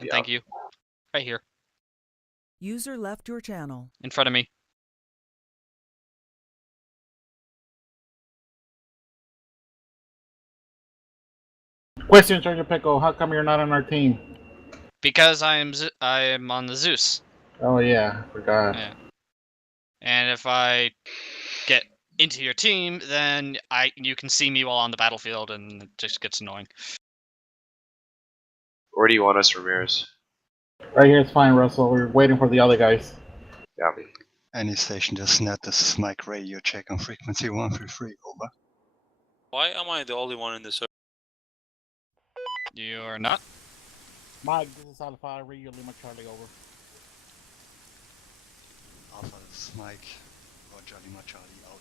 And thank you. Right here. User left your channel. In front of me. Question, Sergeant Pickle. How come you're not on our team? Because I am on the Zeus. Oh yeah, forgot. Yeah. And if I get into your team, then you can see me while on the battlefield, and it just gets annoying. Where do you want us, Ramirez? Right here, it's fine, Russell. We're waiting for the other guys. Got me. Any station just net, this is Mike radio check on frequency 133, over. Why am I the only one in this server? You are not? Mike, this is Alpha, Radio Lima Charlie, over. Alpha, this is Mike, Roger Lima Charlie, out.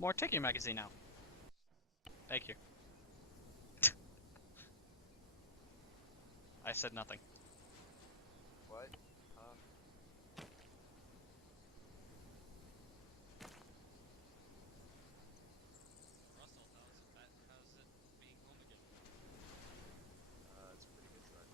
More, take your magazine out. Thank you. I said nothing. What? Russell, how's it being home again? It's a pretty good truck.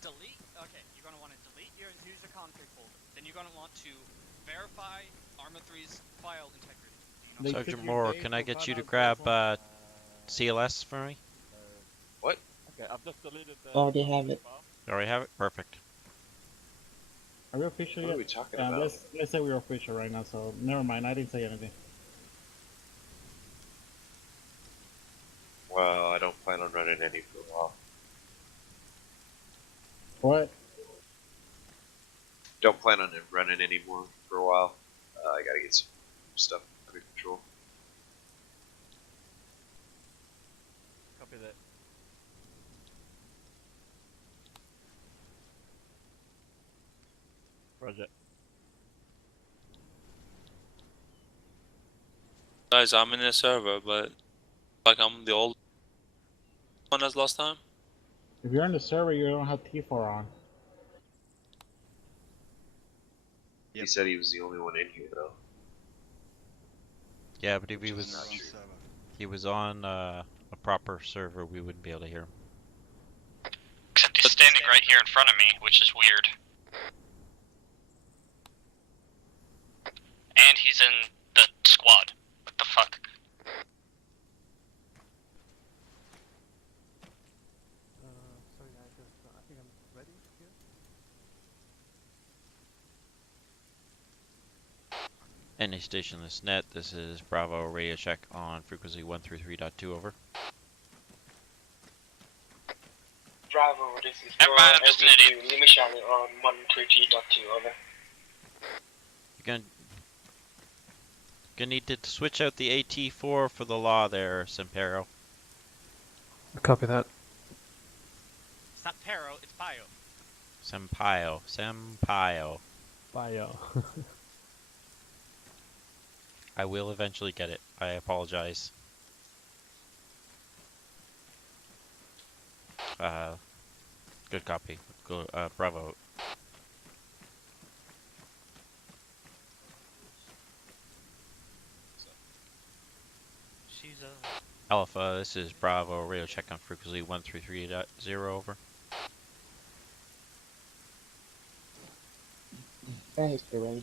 Delete. Okay, you're gonna want to delete your user config folder. Then you're gonna want to verify Arma 3's file integrity. They Sergeant took your Moore, date can I to get find you to out grab which one- CLS for me? What? Okay, I've just deleted the... Already have it. You already have it? Perfect. Are we official What yet? are we talking about? Let's say we're official right now, so never mind, I didn't say anything. Well, I don't plan on running any for a while. What? Don't plan on running any more for a while. I gotta get some stuff under control. Copy that. Roger. Guys, I'm in a server, but like I'm the old one as last time. If you're on the server, you don't have T4 on. He said he was the only one in here, though. Yeah, but if he Which is was not on server. he was on a proper server, we wouldn't be able to hear him. Except he's standing right here in front of me, which is weird. And he's in the squad. What the fuck? Sorry guys, I think I'm ready here. Any station that's net, this is Bravo radio check on frequency 133.2, over. Bravo, this is Never mind, I'm just an idiot. Lima Charlie on 133.2, over. You're gonna need to switch out the AT4 for the law there, Sempero. Copy that. It's not Pero, it's Bio. Senpaio. Bio. I will eventually get it. I apologize. Good copy. Go, Bravo. She's Alpha, this is Bravo, radio check on frequency 133.0, over. Thanks, Jermaine.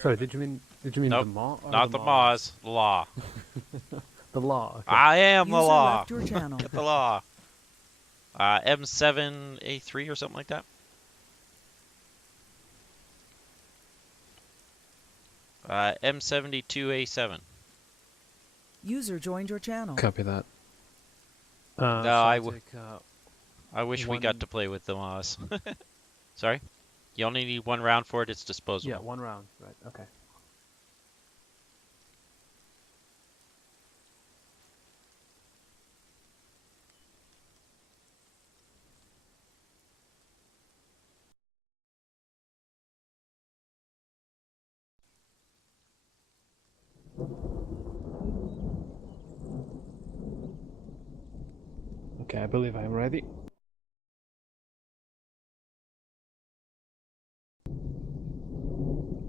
Sorry, did you mean Nope, the Maw? Or not the Maws, the law. The law. Okay. I am the User law. left your channel. Get the law. M7A3 or something like that. M72A7. User joined your channel. Copy that. No, so I take, I wish we one- got to play with the Maws. Sorry? You only need one round for it, it's disposable. yeah, 1 round. Right. Okay. Okay, I believe I'm ready.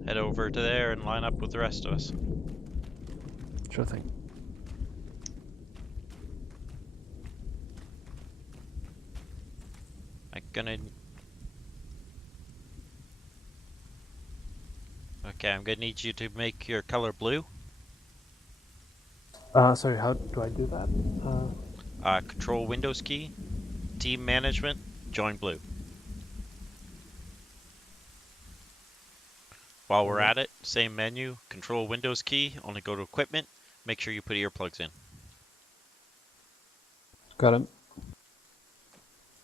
Head over to there and line up with the rest of us. Sure thing. I'm gonna... Okay, I'm gonna need you to make your color blue. Sorry, how do I do that? Control Windows key, team management, join blue. While we're at it, same menu, Control Windows key, only go to equipment, make sure you put earplugs in. Got him.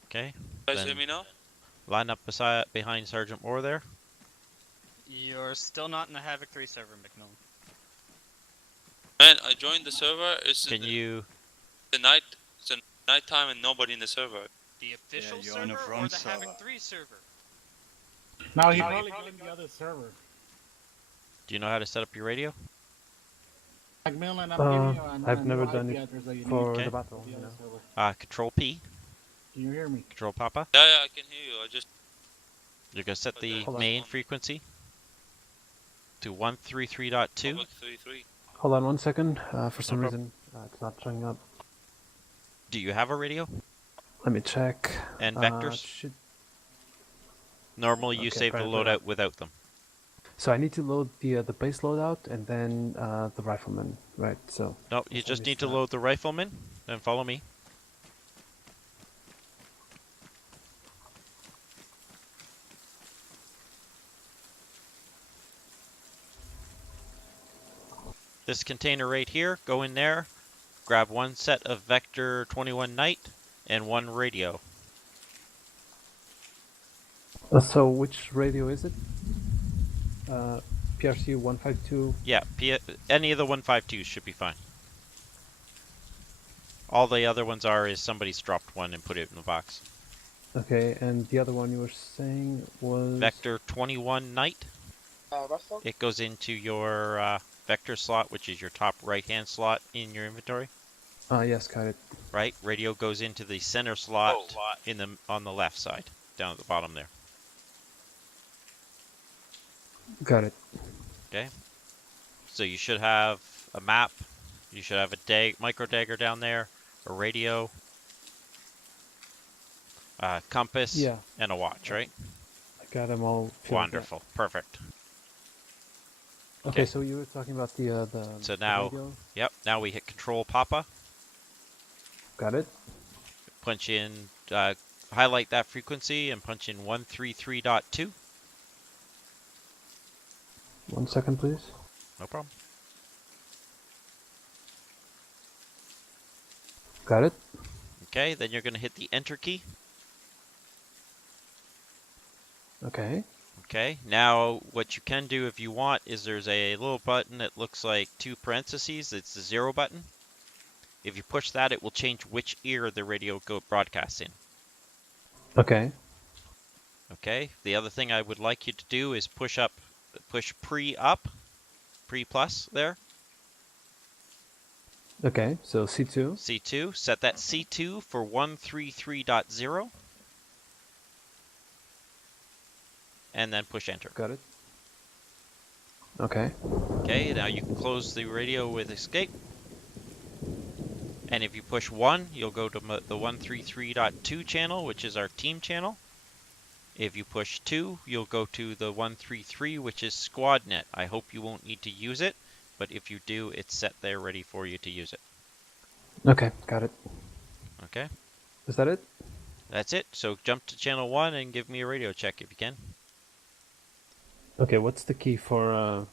Okay? You guys Then hear me now? line up behind Sergeant Moore there. You're still not in the Havoc 3 server, McMillan. Man, I joined the server. It's Can you... the night. It's the night time and nobody in the server. The official you're on server the or wrong the server. Havoc 3 server? No, he probably joined the other server. Do you know how to set up your radio? Macmillan, I'm giving you I've a never new done IP it address that you need for Okay. the battle, the you other know. server. Control P, Can you hear me? Control Papa. Yeah, I can hear you. I just You're gonna set the Hold on. main frequency to 133.2. Havoc 33. Hold on 1 second. For some problem. reason, it's not showing up. Do you have a radio? Let me check. And It vectors? should... Normally you Okay, save the apparently loadout without them. So I need to load the base loadout and then the rifleman, right? So No, you Let's just only need to start. load the rifleman and follow me. This container right here, go in there, grab one set of Vector 21 Night and one radio. so which radio is it? PRC 152. Yeah, any of the 152s should be fine. All the other ones is somebody's dropped one and put it in the box. Okay, and the other one you were saying was Vector 21 Night. Russell? It goes into your Vector slot, which is your top right-hand slot in your inventory. Yes, got it. Right, radio goes into the center slot on the left side, down at the bottom there. Got it. Okay, so you should have a map. You should have a micro dagger down there, a radio, compass, Yeah. and a watch. Right? I got them all. filled, yeah. Wonderful, perfect. Okay, Okay. so you were talking about the So the now- radio? Yep. Now we hit Control Papa. Got it. Punch in, highlight that frequency, and punch in 133.2. 1 second, please. No problem. Got it. Okay, then you're going to hit the Enter key. Okay. Okay, now what you can do if you want is there's a little button that looks like 2 parentheses. It's the 0 button. If you push that, it will change which ear the radio broadcasts in. Okay. Okay, the other thing I would like you to do is push pre-up, pre-plus there, Okay. So C2. C2. Set that C2 for 133.0. And then push Enter. Got it. Okay. Okay, now you can close the radio with Escape. And if you push 1, you'll go to the 133.2 channel, which is our team channel. If you push 2, you'll go to the 133, which is squad net. I hope you won't need to use it, but if you do, it's set there ready for you to use it. Okay, got it. Okay? Is that it? That's it. So jump to channel 1 and give me a radio check if you can. Okay, what's the key for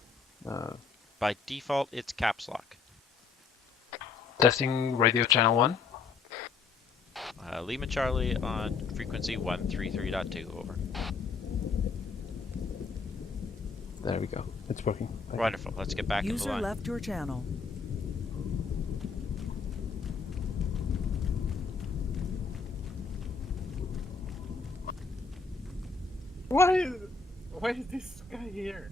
By default, it's caps lock. testing radio channel 1? Lima Charlie on frequency 133.2, over. There we go. It's working. Thank you. Wonderful. Let's get back in the User line. left your channel. Why is this guy here?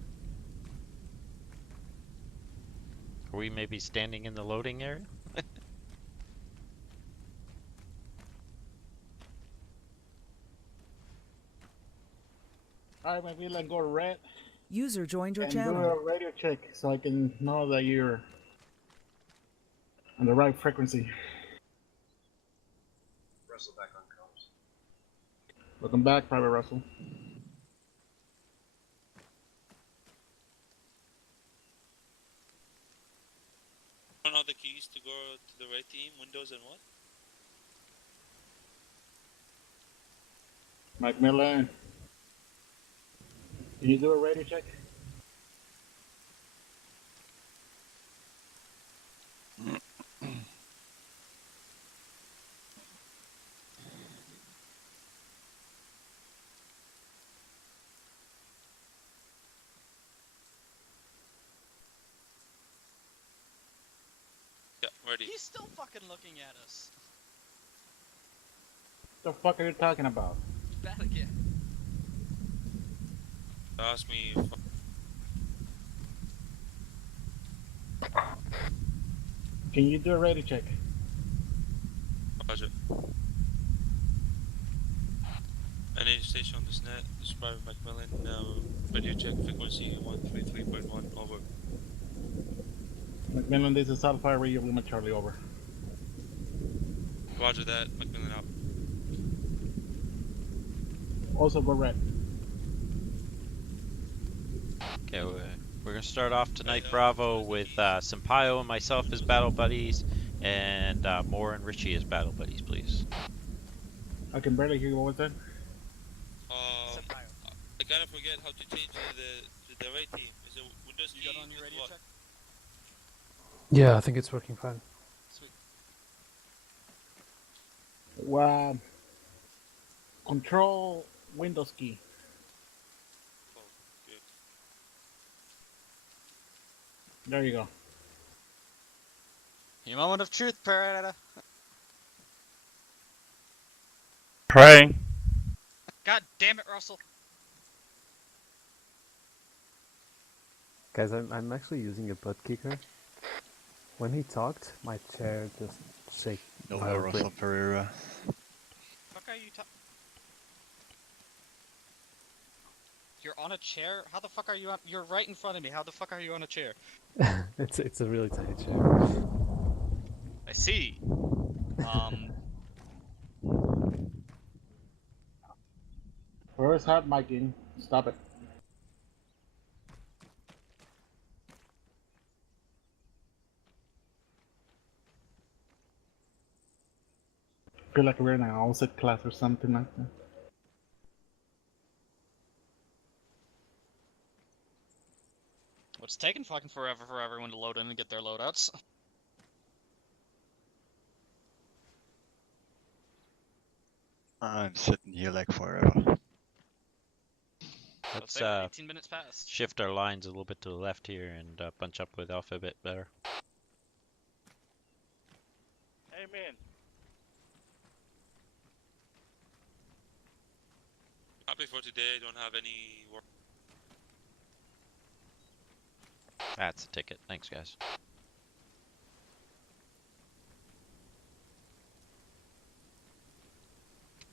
Are we maybe standing in the loading area? Alright, maybe let's go red User joined your and do channel. a radio check so I can know that you're on the right frequency. Russell back on comms. Welcome back, Private Russell. Turn on the keys to go to the right team, Windows and what? Macmillan, can you do a radio check? Yeah, ready. He's still fucking looking at us. What the fuck are you talking about? Bad again. Ask me. Can you do a radio check? Roger. Any station on this net, this is Private Macmillan, radio check frequency 133.1, over. Macmillan, this is Alpha Radio Lima Charlie, over. Roger that, Macmillan out. Also go red. Okay, we're gonna start off tonight, Bravo, with Sampaio and myself as battle buddies, and Moore and Richie as battle buddies, please. I can barely hear you. What was that? Sampaio. I kind of forget how to change the right team. Is it Windows You key? got on your radio what? check? Yeah, I think it's working fine. Sweet. Well, control Windows key. Oh, good. There you go. Your moment of truth, Parada. Praying. God damn it, Russell. Guys, I'm actually using a butt kicker. When he talked, my chair just shake. No, violently. Russell Pereira. Fuck are you You're on a chair? How the fuck are you on? You're right in front of me. How the fuck are you on a chair? It's a really tiny chair. I see. First hot miking. Stop it. Feel like we're in an OSET class or something like that. What's taking fucking forever for everyone to load in and get their loadouts? I'm sitting here like forever. Let's say we're 18 minutes past. shift our lines a little bit to the left here and bunch up with Alpha a bit better. Amen. Happy for today, don't have any work. That's a ticket. Thanks, guys.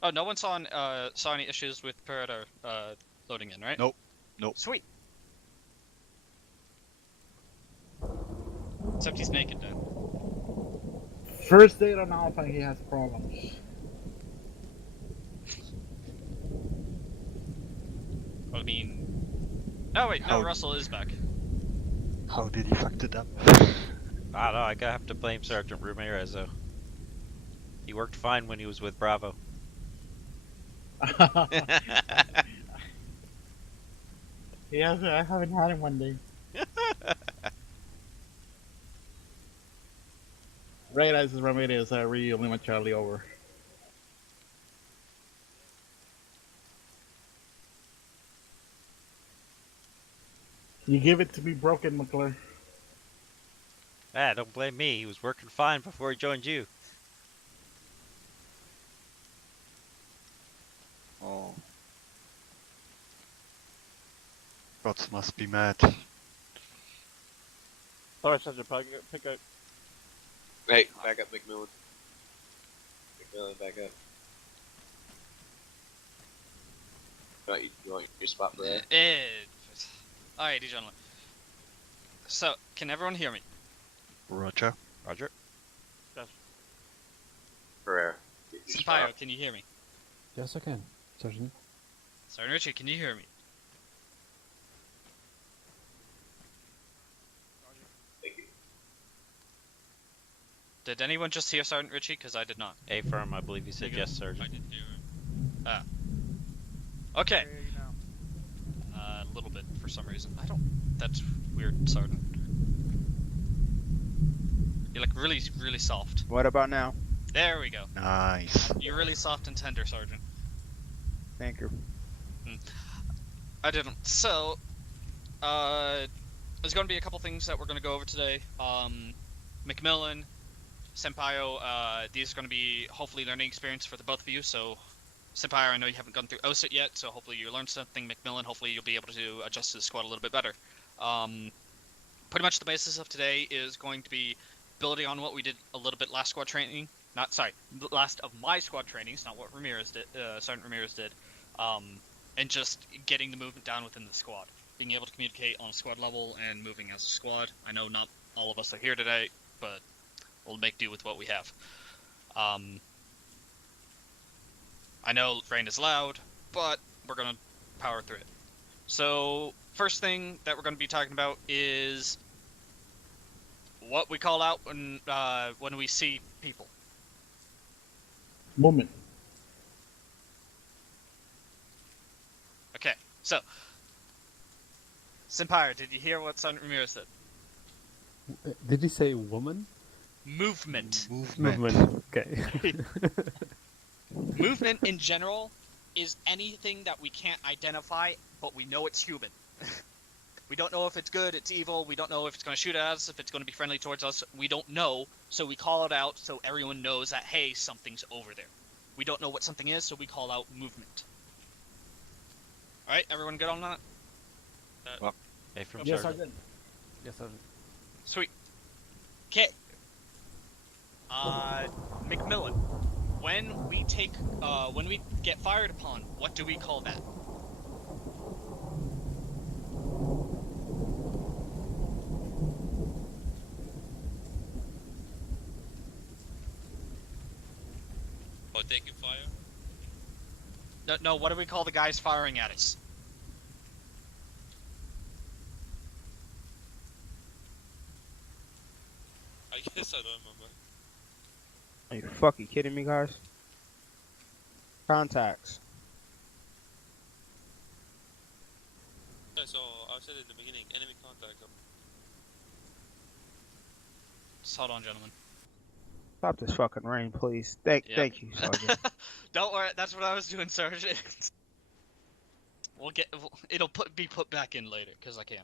Oh, no one saw any issues with Parada loading in, right? Nope. Nope. Sweet. Except he's naked then. First date on Alpha, he has problems. I mean... Oh wait, no, How- Russell is back. How did he fuck it up? I don't know, I gotta have to blame Sergeant Ramirez though. He worked fine when he was with Bravo. Yes, I haven't had him one day. Right as Ramirez, I really only want Charlie over. You give it to me broken, McClure. Ah, don't blame me, he was working fine before he joined you. Oh. Rots must be mad. Sorry, Sergeant, pick up. Hey, back up, McMillan. McMillan, back up. You want your spot for that? Alrighty, gentlemen. So, can everyone hear me? Roger. Roger. Ferrer. Get your spot. Sampaio, can you hear me? Yes, I can, Sergeant. Sergeant Richie, can you hear me? Thank you. Did anyone just hear Sergeant Richie? Because I did not. A-firm, I believe he said yes, Sergeant. I didn't hear it. Ah. Okay. A little bit, for some reason. I don't... That's weird, Sergeant. You're like really, really soft. What about now? There we go. Nice. You're really soft and tender, Sergeant. Thank you. I didn't. So, there's going to be a couple things that we're going to go over today. McMillan, Sampaio, these are going to be hopefully learning experience for the both of you. So, Sampaio, I know you haven't gone through OSIT yet, so hopefully you learned something. McMillan, hopefully you'll be able to adjust to the squad a little bit better. Pretty much the basis of today is going to be building on what we did a little bit last squad training. Last of my squad trainings, not what Ramirez did, Sergeant Ramirez did. And just getting the movement down within the squad. Being able to communicate on a squad level and moving as a squad. I know not all of us are here today, but we'll make do with what we have. I know rain is loud, but we're going to power through it. So, first thing that we're going to be talking about is what we call out when we see people. Movement. Okay, so Sampaio, did you hear what Sergeant Ramirez said? Did he say woman? Movement. Movement. Okay. Movement in general is anything that we can't identify, but we know it's human. We don't know if it's good, it's evil, we don't know if it's going to shoot at us, if it's going to be friendly towards us, we don't know, so we call it out so everyone knows that, hey, something's over there. We don't know what something is, so we call out movement. Alright, everyone good on that? A-firm, Yes, Sergeant. Sergeant. Yes, Sergeant. Sweet. Okay. McMillan, when we get fired upon, what do we call that? Oh, taking fire? No, what do we call the guys firing at us? I guess I don't remember. Are you fucking kidding me, guys? Contacts. Yeah, so I said in the beginning, enemy contact. Just hold on, gentlemen. Stop this fucking rain, please. Thank you, Sergeant. Don't worry, that's what I was doing, Sergeant. It'll be put back in later, because I can.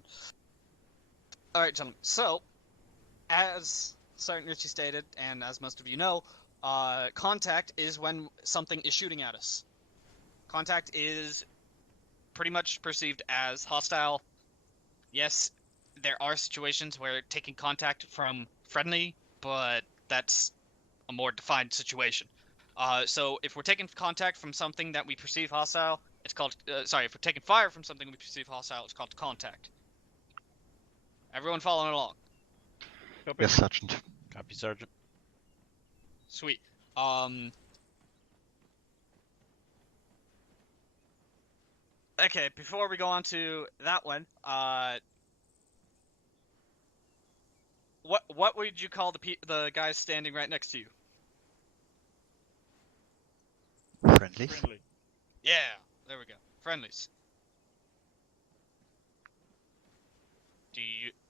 Alright, gentlemen, so, as Sergeant Richie stated, and as most of you know, contact is when something is shooting at us. Contact is pretty much perceived as hostile. Yes, there are situations where taking contact from friendly, but that's a more defined situation. So if we're taking contact from something that we perceive hostile, it's called, if we're taking fire from something we perceive hostile, it's called contact. Everyone following along? Yes, Sergeant. Copy, Sergeant. Sweet. Okay, before we go on to that one, what would you call the guys standing right next to you? Friendly. Yeah, there we go. Friendlies.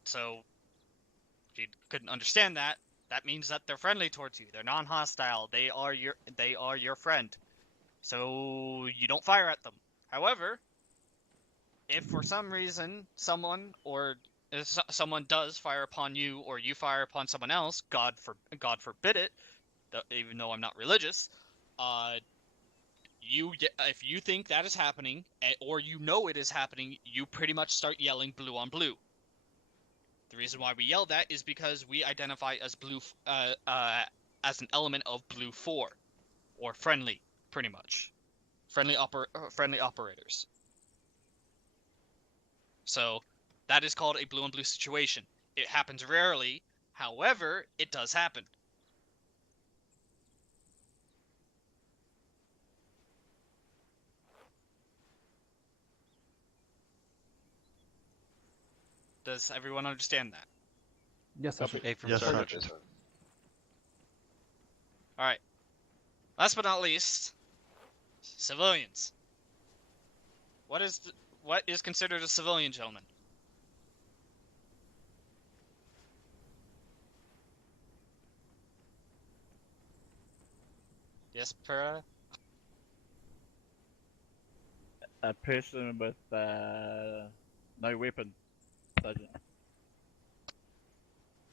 So if you couldn't understand that, that means that they're friendly towards you. They're non-hostile. They are your friend. So you don't fire at them. However, if for some reason someone does fire upon you, or you fire upon someone else, God forbid it, even though I'm not religious, uh, if you think that is happening, or you know it is happening, you pretty much start yelling blue on blue. The reason why we yell that is because we identify as blue as an element of blue 4, or friendly, pretty much friendly operators. So that is called a blue on blue situation. It happens rarely, however, it does happen. Does everyone understand that? Yes, Sergeant. Yes, Sergeant. Sergeant. All right. Last but not least, civilians. What is considered a civilian, gentlemen? Yes, Pera? A person with no weapon, Sergeant.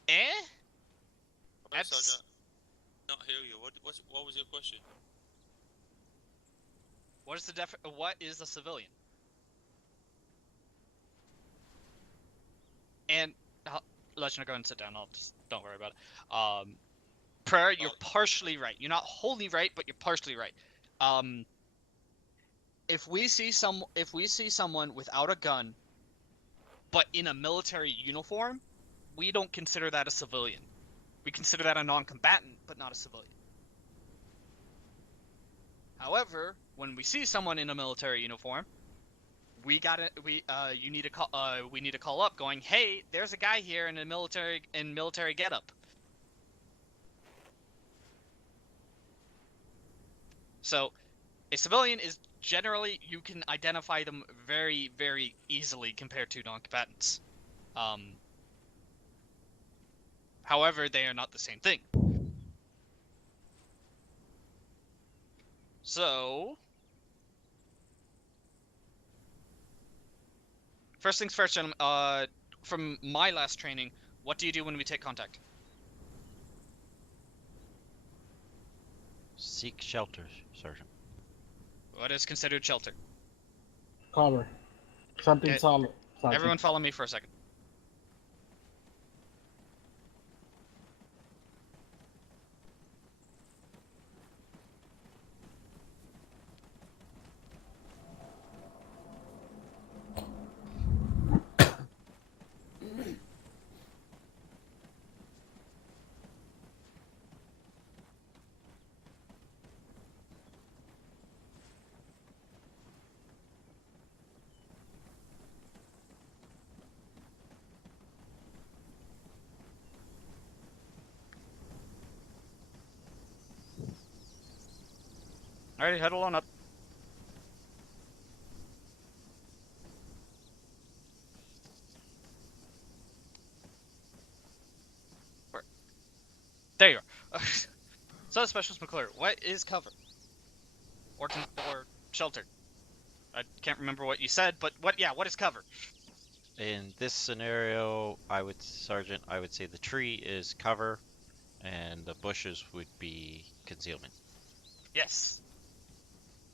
Eh? I'm sorry, Sergeant. Not hear you. What was your question? What is a civilian? And let you go and sit down. Don't worry about it. Prayer, you're partially right. You're not wholly right, but you're partially right. If we see someone without a gun, but in a military uniform, we don't consider that a civilian. We consider that a non-combatant, but not a civilian. However, when we see someone in a military uniform, we need to call up, going, "Hey, there's a guy here in military getup." So, a civilian is generally, you can identify them very, very easily compared to non-combatants. However, they are not the same thing. So, first things first, gentlemen. From my last training, what do you do when we take contact? Seek shelter, Sergeant. What is considered shelter? Cover. Something Okay. solid. Sergeant. Everyone follow me for a second. Alrighty, huddle on up. There you are. So, Specialist McClure, what is cover? Or shelter? I can't remember what you said, but what is cover? In this scenario, Sergeant, I would say the tree is cover, and the bushes would be concealment. Yes.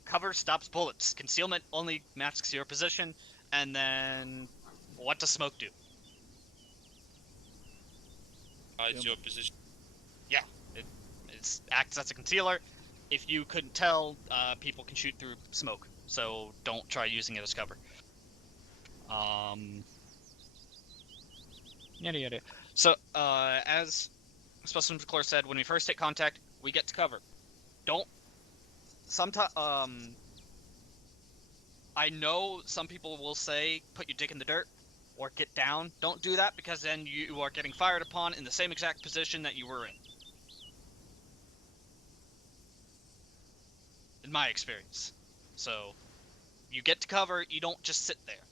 Cover stops bullets. Concealment only masks your position. And then, what does smoke do? Hides your position. Yeah, it acts as a concealer. If you couldn't tell, people can shoot through smoke, so don't try using it as cover. Yada yada. So, as Specimen McClure said, when we first take contact, we get to cover. Don't. Sometimes, I know some people will say put your dick in the dirt or get down. Don't do that because then you are getting fired upon in the same exact position that you were in my experience. So you get to cover, you don't just sit there.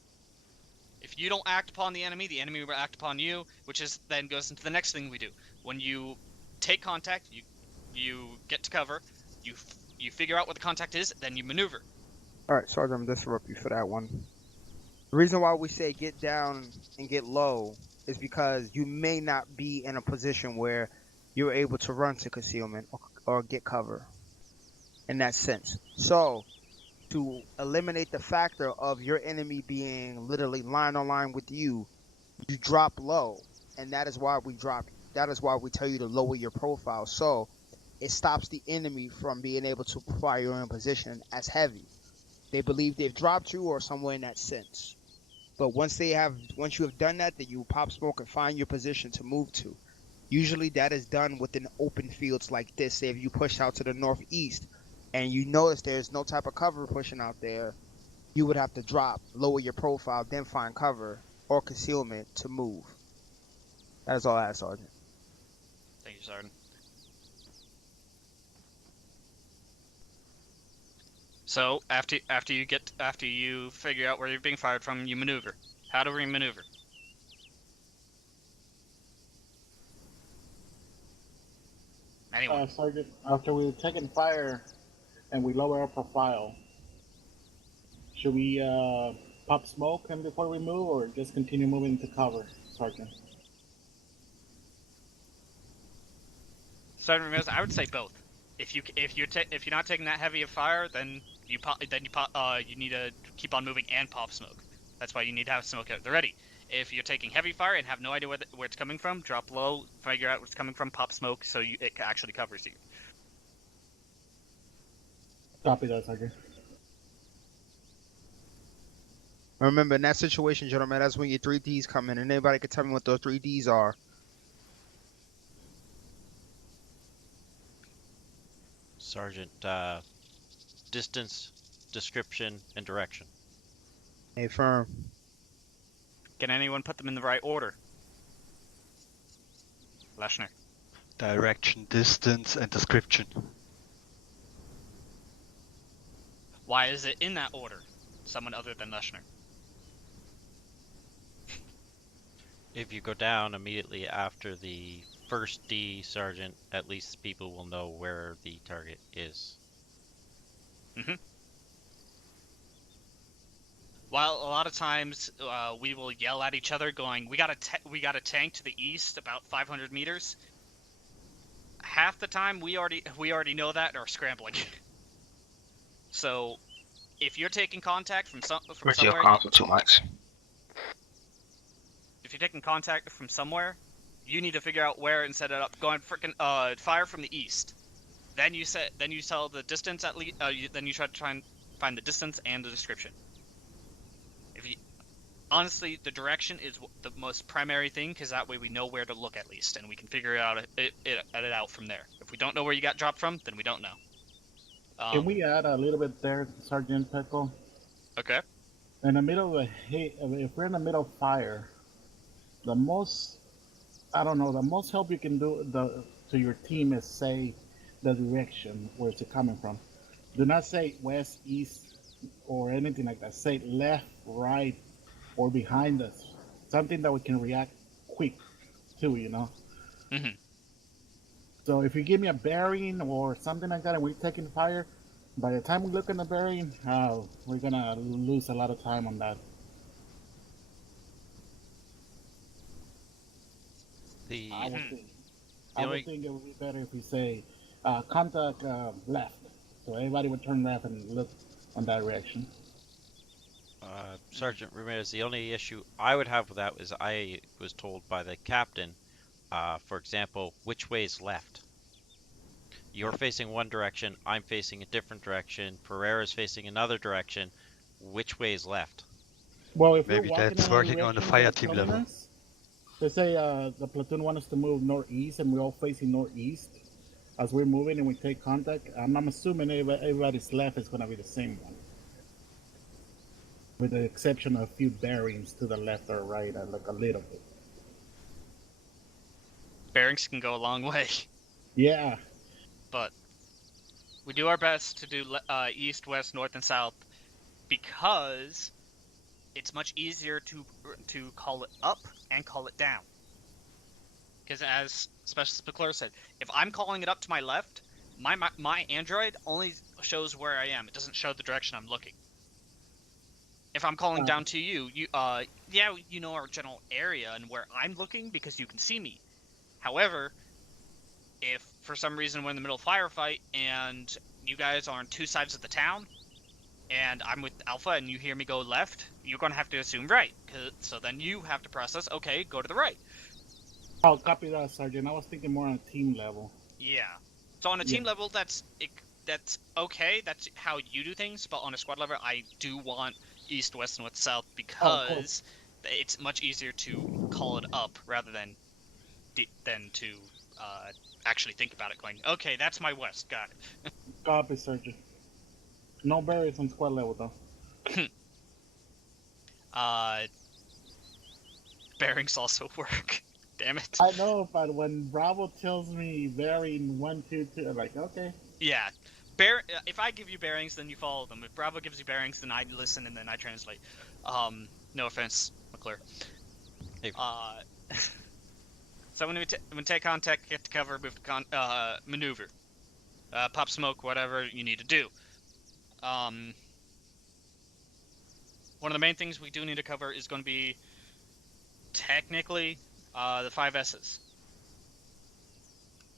If you don't act upon the enemy will act upon you, which is then goes into the next thing we do. When you take contact, you get to cover, you figure out what the contact is, then you maneuver. Alright, Sergeant, I'm gonna disrupt you for that one. The reason why we say get down and get low is because you may not be in a position where you're able to run to concealment or get cover in that sense. So, to eliminate the factor of your enemy being literally line on line with you, you drop low, and that is why we tell you to lower your profile. So, it stops the enemy from being able to fire you in position as heavy. They believe they've dropped you or somewhere in that sense. But once you have done that, then you pop smoke and find your position to move to. Usually that is done within open fields like this. Say if you push out to the northeast and you notice there's no type of cover pushing out there, you would have to drop, lower your profile, then find cover or concealment to move. That is all I ask, Sergeant. Thank you, Sergeant. So after you figure out where you're being fired from, you maneuver. How do we maneuver? Anyone? Sergeant, after we've taken fire and we lower our profile, should we pop smoke and before we move, or just continue moving to cover, Sergeant? Sergeant Ramirez, I would say both. If you're not taking that heavy of fire, then you need to keep on moving and pop smoke. That's why you need to have smoke at the ready. If you're taking heavy fire and have no idea where it's coming from, drop low, figure out where it's coming from, pop smoke, so it actually covers you. Copy that, Sergeant. Remember, in that situation, gentlemen, that's when your 3Ds come in, and anybody can tell me what those 3Ds are. Sergeant, distance, description, and direction. Hey, firm. Can anyone put them in the right order? Leshner. Direction, distance, and description. Why is it in that order? Someone other than Leshner. If you go down immediately after the first D, Sergeant, at least people will know where the target is. While a lot of times we will yell at each other going, we got a tank to the east about 500 meters. Half the time we already know that and are scrambling. So if you're taking contact from somewhere, too much. if you're taking contact from somewhere, you need to figure out where and set it up. Going frickin' fire from the east. Then you tell the distance at least. Then you try and find the distance and the description. Honestly, the direction is the most primary thing, because that way we know where to look at least, and we can figure it out from there. If we don't know where you got dropped from, then we don't know. Can we add a little bit there, Sergeant Pickle? Okay. In the middle of if we're in the middle of fire, the most help you can do to your team is say the direction where it's coming from. Do not say west, east, or anything like that. Say left, right, or behind us. Something that we can react quick to, you know? Mm-hmm. So if you give me a bearing or something like that and we're taking fire, by the time we look in the bearing, we're gonna lose a lot of time on that. I would think it would be better if we say contact left. So everybody would turn left and look on that direction. Sergeant Ramirez, the only issue I would have with that is I was told by the captain, for example, which way is left. You're facing one direction, I'm facing a different direction, Pereira's facing another direction. Which way is left? Well, if maybe that's working on the fire team level. Let's say the platoon wants us to move northeast and we're all facing northeast. As we're moving and we take contact, I'm assuming everybody's left is going to be the same one. with the exception of a few bearings to the left or right, like a little bit. Bearings can go a long way, Yeah. but we do our best to do east, west, north, and south because it's much easier to call it up and call it down. Because as Specialist McClure said, if I'm calling it up to my left, my Android only shows where I am. It doesn't show the direction I'm looking. If I'm calling down to you, yeah, you know our general area and where I'm looking because you can see me. However, if for some reason we're in the middle of a firefight and you guys are on two sides of the town, and I'm with Alpha and you hear me go left, you're going to have to assume right. So then you have to process, okay, go to the right. Oh, copy that, Sergeant. I was thinking more on a team level. Yeah. So on a team level, that's okay. That's how you do things. But on a squad level, I do want east, west, north, south because it's much easier to call it up rather than to actually think about it. Going, okay, that's my west. Got it. Copy, Sergeant. No barriers on squad level though. Bearings also work. Damn it. I know, but when Bravo tells me bearing 1, 2, 2, I'm like, okay. Yeah. If I give you bearings, then you follow them. If Bravo gives you bearings, then I listen and then I translate. No offense, McClure. Hey. So when we take contact, get to cover, move to maneuver, pop smoke, whatever you need to do. One of the main things we do need to cover is going to be technically the 5 S's.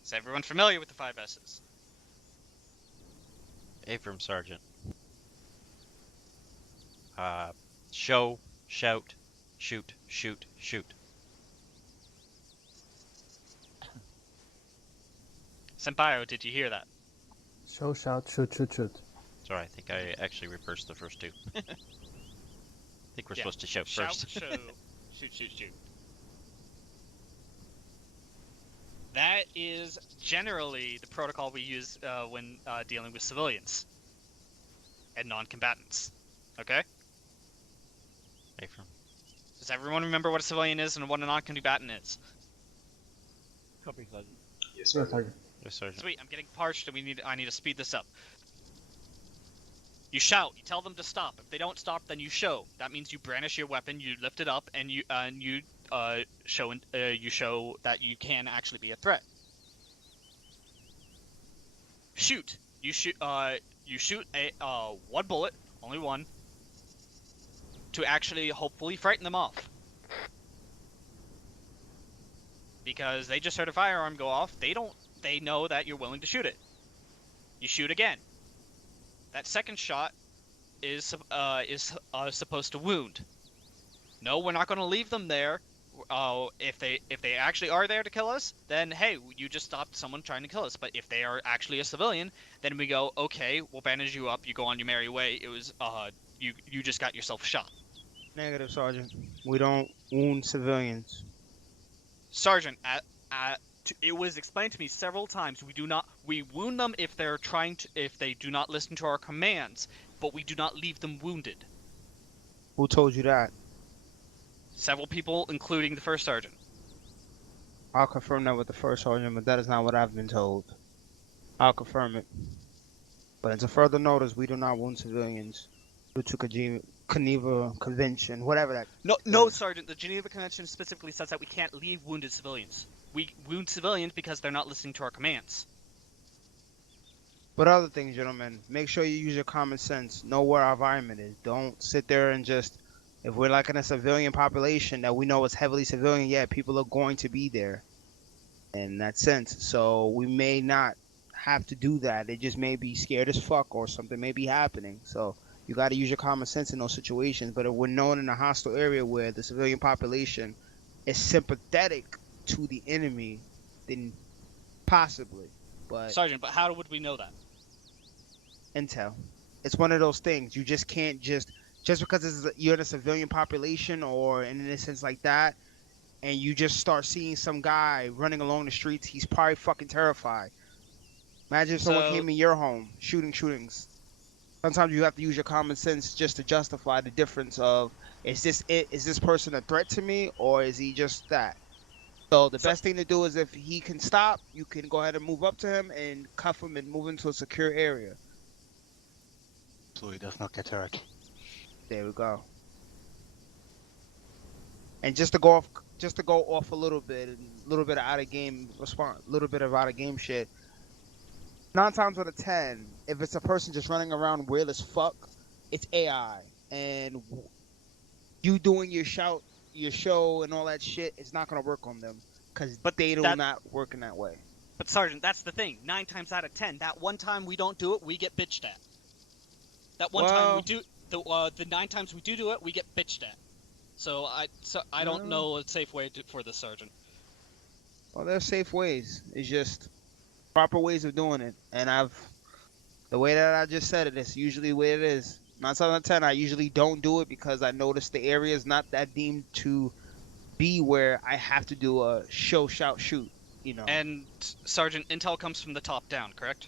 Is everyone familiar with the 5 S's? Abram Sergeant. Show, shout, shoot, shoot, shoot. Senpaio, did you hear that? Show, shout, shoot, shoot, shoot. Sorry, I think I actually reversed the first two. I think we're supposed to shout first. Shout, show, shoot, shoot, shoot. That is generally the protocol we use when dealing with civilians and non-combatants. Okay? Abram. Does everyone remember what a civilian is and what a non-combatant is? Copy, Sergeant. Yes, sir. Sergeant. Yes, Sergeant. Sweet, I'm getting parched and I need to speed this up. You shout, you tell them to stop. If they don't stop, then you show. That means you brandish your weapon, you lift it up, and you show that you can actually be a threat. Shoot. You shoot a one bullet, only one, to actually hopefully frighten them off. Because they just heard a firearm go off, they know that you're willing to shoot it. You shoot again. That second shot is supposed to wound. No, we're not going to leave them there. If they actually are there to kill us, then hey, you just stopped someone trying to kill us. But if they are actually a civilian, then we go, okay, we'll bandage you up. You go on your merry way. It was you just got yourself shot. Negative, Sergeant. We don't wound civilians. Sergeant, it was explained to me several times. We wound them if they do not listen to our commands, but we do not leave them wounded. Who told you that? Several people, including the first sergeant. I'll confirm that with the first sergeant, but that is not what I've been told. I'll confirm it. But as a further notice, we do not wound civilians due to Geneva Convention, whatever that. No, Sergeant. The Geneva Convention specifically says that we can't leave wounded civilians. We wound civilians because they're not listening to our commands. But other things, gentlemen, make sure you use your common sense. Know where our environment is. Don't sit there and just, if we're like in a civilian population that we know is heavily civilian, yeah, people are going to be there in that sense. So we may not have to do that. They just may be scared as fuck or something may be happening. So you got to use your common sense in those situations. But if we're known in a hostile area where the civilian population is sympathetic to the enemy, then possibly. But Sergeant, but how would we know that? Intel. It's one of those things. You just can't just because you're in a civilian population or in an instance like that, and you just start seeing some guy running along the streets, he's probably fucking terrified. Imagine if someone came in your home, shootings. Sometimes you have to use your common sense just to justify the difference of is this person a threat to me or is he just that? So the So, best thing to do is if he can stop, you can go ahead and move up to him and cuff him and move into a secure area. So he does not get hurt. There we go. And just to go off a little bit, of out of game response, a little bit of out of game shit. 9 times out of 10, if it's a person just running around weird as fuck, it's AI. And you doing your show, and all that shit, it's not gonna work on them because But they do that, not work in that way. but Sergeant, that's the thing. 9 times out of 10, that one time we don't do it, we get bitched at. That one time we Well, do the 9 times we do it, we get bitched at. So I don't know a safe way for the Sergeant. well, there's safe ways. It's just proper ways of doing it. And the way that I just said it, it's usually the way it is. 9 times out of 10, I usually don't do it because I notice the area is not that deemed to be where I have to do a show, shout, shoot. And Sergeant, intel comes from the top down, correct?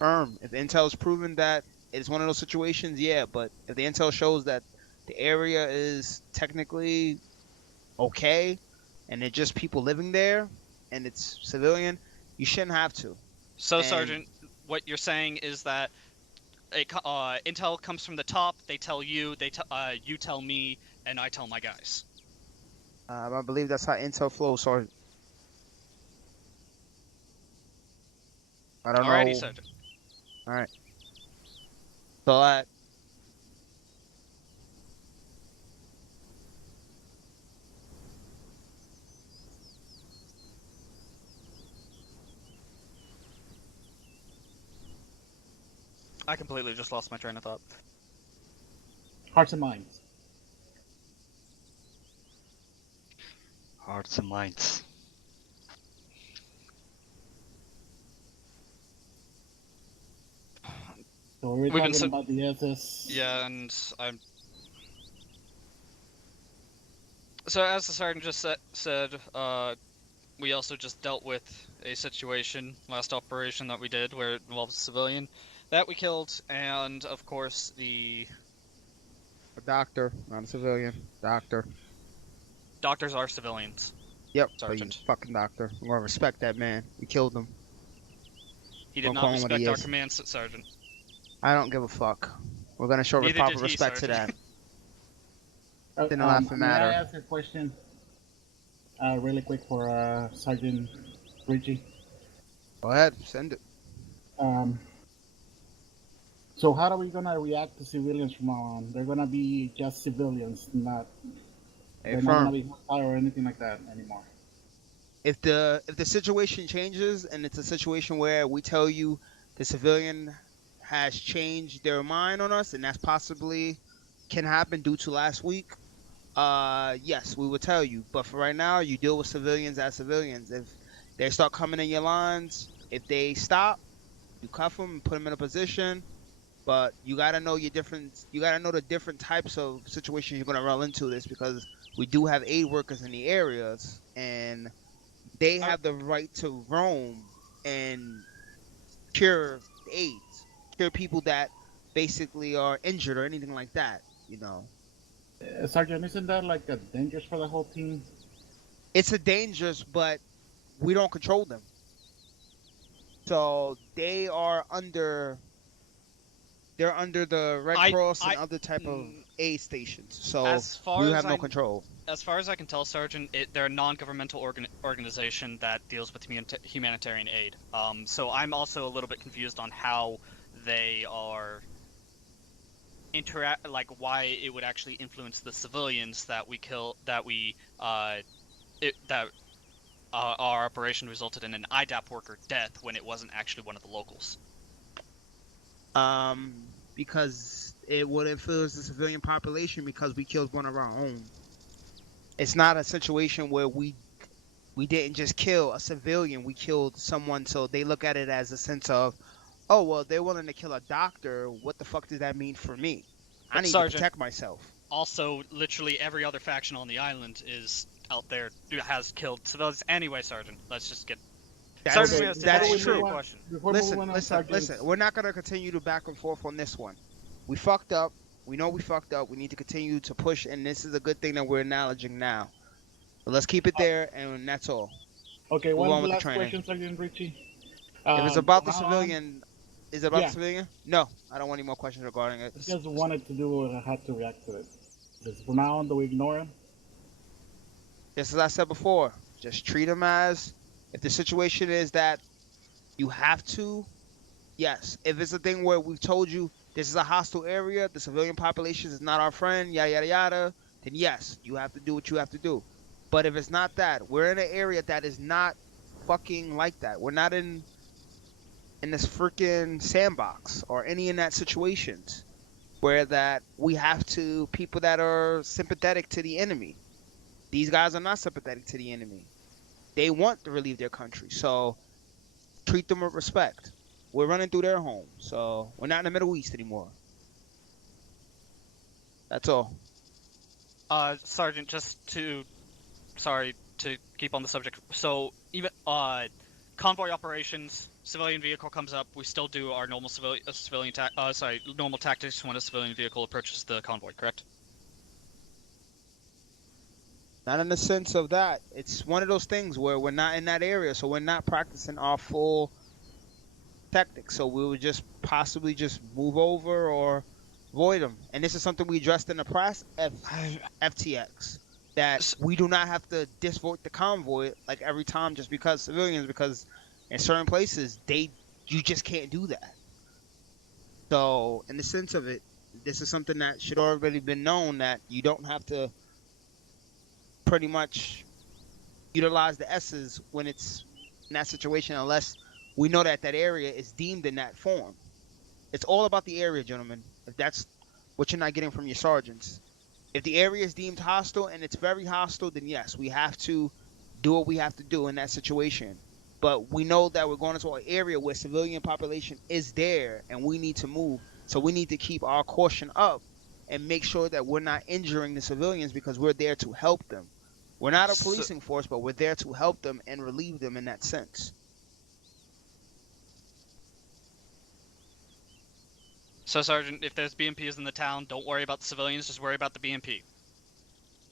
If intel is proven that it's one of those situations, yeah. But if the intel shows that the area is technically okay, and it's just people living there, and it's civilian, you shouldn't have to. So, And Sergeant, what you're saying is that intel comes from the top. They tell you, you tell me, and I tell my guys. I believe that's how intel flows. So I don't Alrighty, know. Sergeant. All right. So that. I completely just lost my train of thought. Hearts and minds. Hearts and minds. So we're We've been talking about the SS. Yeah, and I'm. So as the sergeant just said, we also just dealt with a situation last operation that we did where it involves a civilian that we killed, and of course the A doctor, not a civilian. Doctor. doctors are civilians. Yep. Sergeant. But you fucking doctor. I'm gonna respect that man. We killed him. He did Don't not call him what respect he our is. command, Sergeant. I don't give a fuck. We're gonna show Neither proper did he, respect to that. Sergeant. Didn't laugh and May I matter. ask a question? Really quick for Sergeant Richie. Go ahead, send it. So how are we gonna react to civilians from now on? They're gonna be just civilians, not Hey, they're not gonna firm. be hostile or anything like that anymore. If the situation changes and it's a situation where we tell you the civilian has changed their mind on us, and that's possibly can happen due to last week, yes, we will tell you. But for right now, you deal with civilians as civilians. If they start coming in your lines, if they stop, you cuff them and put them in a position. But you gotta know your different. You gotta know the different types of situations you're gonna run into this because we do have aid workers in the areas, and they have the right to roam and cure AIDS, cure people that basically are injured or anything like that. Sergeant, isn't that like a dangerous for the whole team? It's a dangerous, but we don't control them. So they are under. They're under the Red Cross and other type of aid stations. So As far we as have no control. As far as I can tell, Sergeant, they're a non-governmental organization that deals with humanitarian aid. So I'm also a little bit confused on how they are why it would actually influence the civilians that we kill, our operation resulted in an IDAP worker death when it wasn't actually one of the locals. Because it would influence the civilian population because we killed one of our own. It's not a situation where we didn't just kill a civilian, we killed someone, so they look at it as a sense of, oh, well, they're willing to kill a doctor, what the fuck does that mean for me? I need Sergeant, to protect myself. Also, literally every other faction on the island is out there, has killed civilians. Anyway, Sergeant, let's just get... That's Sergeant Rios, did that that's answer your true. question? Before Listen, moving on, listen, Sergeant, listen. We're not gonna continue to back and forth on this one. We fucked up. We know we fucked up. We need to continue to push, and this is a good thing that we're acknowledging now. So let's keep it there, and that's all. okay, Move one on with the last training. question, Sergeant Richie. If it's From about the now on, civilian, is it about yeah, the civilian? No, I don't want any more questions regarding it. just wanted to do what I had to react to it. Just from now on, do we ignore him? Just as I said before, just treat them as if the situation is that you have to. Yes, if it's a thing where we've told you this is a hostile area, the civilian population is not our friend, yada yada yada, then yes, you have to do what you have to do. But if it's not that, we're in an area that is not fucking like that. We're not in this freaking sandbox or any in that situations where that we have to people that are sympathetic to the enemy. These guys are not sympathetic to the enemy. They want to relieve their country, so treat them with respect. We're running through their home, so we're not in the Middle East anymore. That's all. Sergeant, sorry to keep on the subject. So even convoy operations, civilian vehicle comes up, we still do our normal normal tactics when a civilian vehicle approaches the convoy, correct? Not in the sense of that. It's one of those things where we're not in that area, so we're not practicing our full tactics. So we would just possibly just move over or avoid them. And this is something we addressed in the press FTX. That we do not have to disvote the convoy like every time just because civilians, because in certain places you just can't do that. So in the sense of it, this is something that should already been known, that you don't have to pretty much utilize the S's when it's in that situation unless we know that that area is deemed in that form. It's all about the area, gentlemen. If that's what you're not getting from your sergeants. If the area is deemed hostile and it's very hostile, then yes, we have to do what we have to do in that situation. But we know that we're going into an area where civilian population is there and we need to move. So we need to keep our caution up and make sure that we're not injuring the civilians because we're there to help them. We're not a policing force, but we're there to help them and relieve them in that sense. So, Sergeant, if there's BMPs in the town, don't worry about the civilians, just worry about the BMP.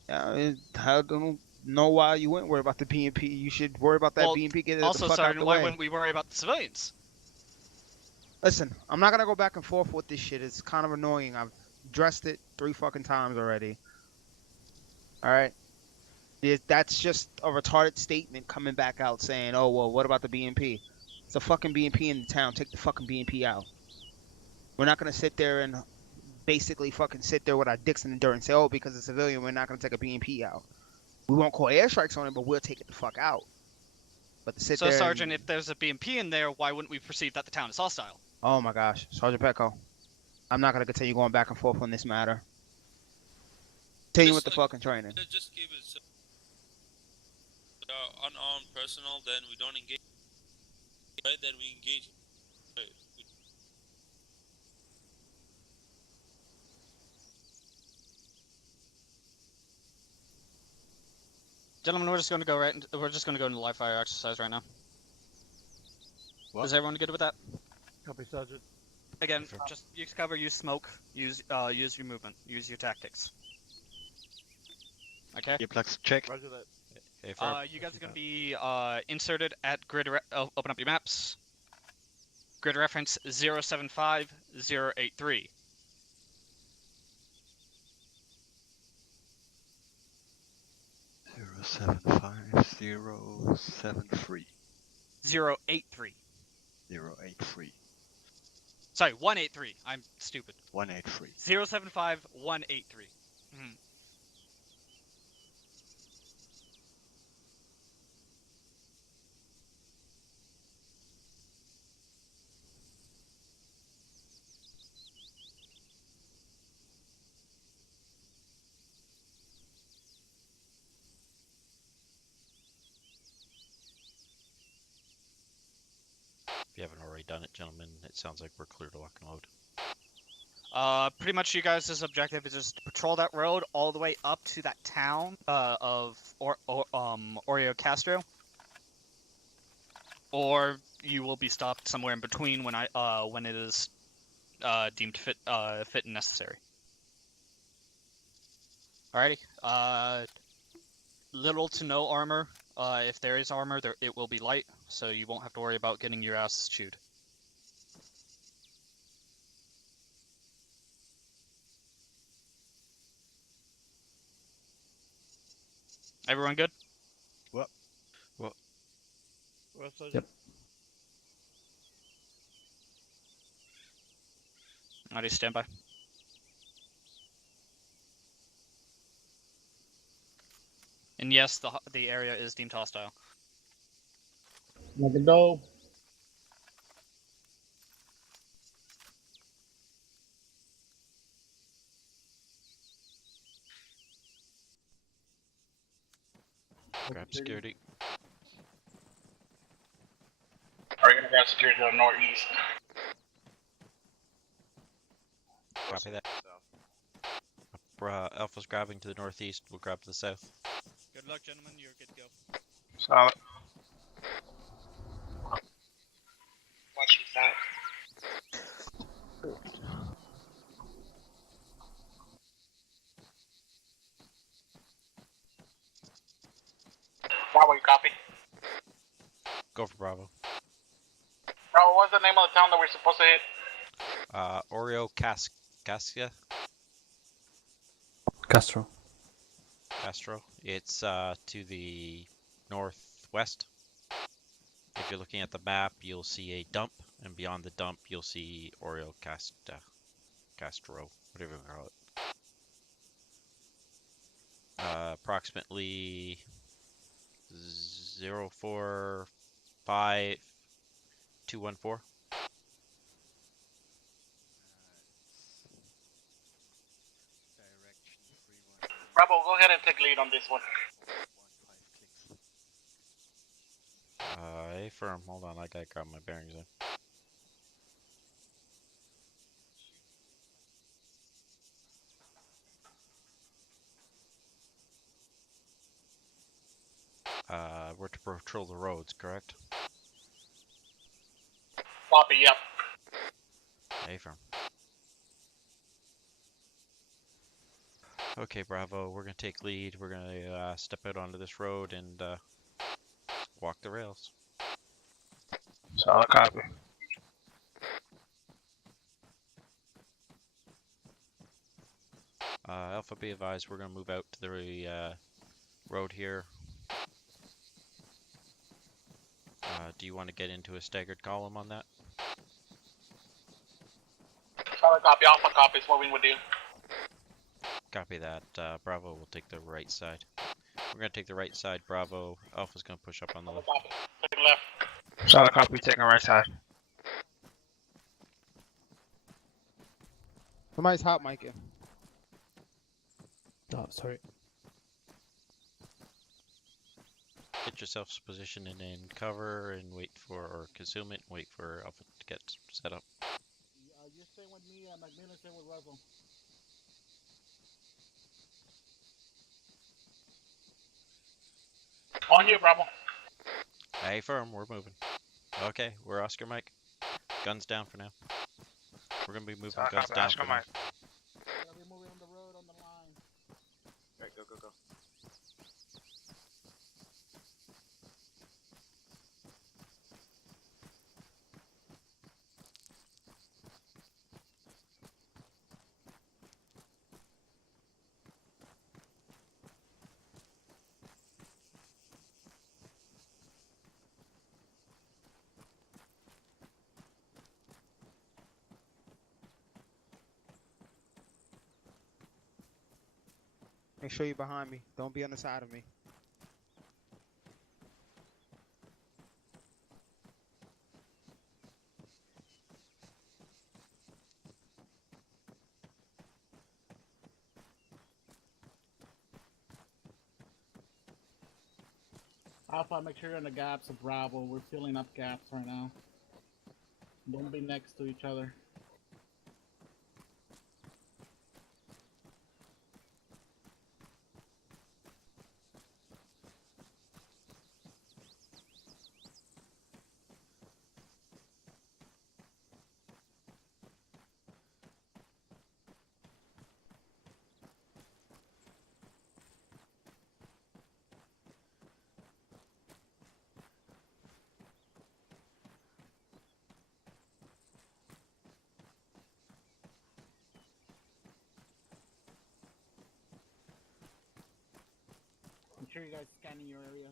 I don't know why you wouldn't worry about the BMP. You should worry about that BMP. Get it also, the fuck Sergeant, out the why way. wouldn't we worry about the civilians? Listen, I'm not gonna go back and forth with this shit. It's kind of annoying. I've addressed it 3 fucking times already. All right. That's just a retarded statement coming back out saying, oh, well, what about the BMP? It's a fucking BMP in the town. Take the fucking BMP out. We're not going to sit there and basically fucking sit there with our dicks in the dirt and say, oh, because it's a civilian, we're not going to take a BMP out. We won't call airstrikes on it, but we'll take it the fuck out. But to sit So, there Sergeant, if there's a BMP in there, why wouldn't we perceive that the town is hostile? Oh my gosh. Sergeant Pecco, I'm not going to continue going back and forth on this matter. Continue with the fucking training. Just keep it unarmed personnel, then we don't engage. Right, then we engage. Right. Gentlemen, we're just going to go into live fire exercise right now. What? Is everyone good with that? Copy, Sergeant. Again, just use cover, use smoke, use your movement, use your tactics. Okay. Your plugs check. Roger that. You guys are going to be inserted at grid. Open up your maps. Grid reference 075083. Zero 75073. 083. 083. Sorry, 183. I'm stupid. 183. 075183. Mm-hmm. If you haven't already done it, gentlemen, it sounds like we're clear to lock and load. Pretty much you guys' objective is just to patrol that road all the way up to that town of Oreo Castro. or you will be stopped somewhere in between when when it is deemed fit and necessary. Alrighty. Little to no armor. If there is armor, it will be light, so you won't have to worry about getting your ass chewed. Everyone good? What? What? What, Sergeant? Yep. Alrighty, stand by. And yes, the area is deemed hostile. Like a doe. Grab security. Are we gonna grab security to the northeast? Copy that. Alpha's grabbing to the northeast. We'll grab to the south. Good luck, gentlemen. You're good to go. Solid. Watch your back. Bravo, you copy? Go for Bravo. Bravo, what's the name of the town that we're supposed to hit? Oreo Casca Castro. Castro. It's to the northwest. If you're looking at the map, you'll see a dump, and beyond the dump, you'll see Oreo Castro, whatever you call it. Approximately 045214. Bravo, go ahead and take lead on this one. Firm. Hold on, I gotta grab my bearings in. We're to patrol the roads, correct? Copy, yep. Firm. Okay, Bravo, we're gonna take lead. We're gonna step out onto this road and walk the rails. Solid copy. Alpha, be advised, we're gonna move out to the road here. Do you want to get into a staggered column on that? Solid copy, Alpha copy is moving with you. Copy that. Bravo will take the right side. We're gonna take the right side. Bravo. Alpha's gonna push up on the left. Copy. Take left. Solid copy, taking right side. Somebody's hot micing. Oh, sorry. Get yourselves positioned in cover and wait for, or concealment, wait for Alpha to get set up. You stay with me, McMillan stay with Russell. On you, Bravo. Hey, firm, we're moving. Okay, we're Oscar Mike. Guns down for now. We're gonna be moving Solid guns copy, down Oscar for now. Mike. Gotta be moving on the road, on the line. Alright, go, go, go. Make sure you're behind me. Don't be on the side of me. Alpha, make sure you're in the gaps of Bravo. We're filling up gaps right now. Don't be next to each other. sure you guys scanning your area.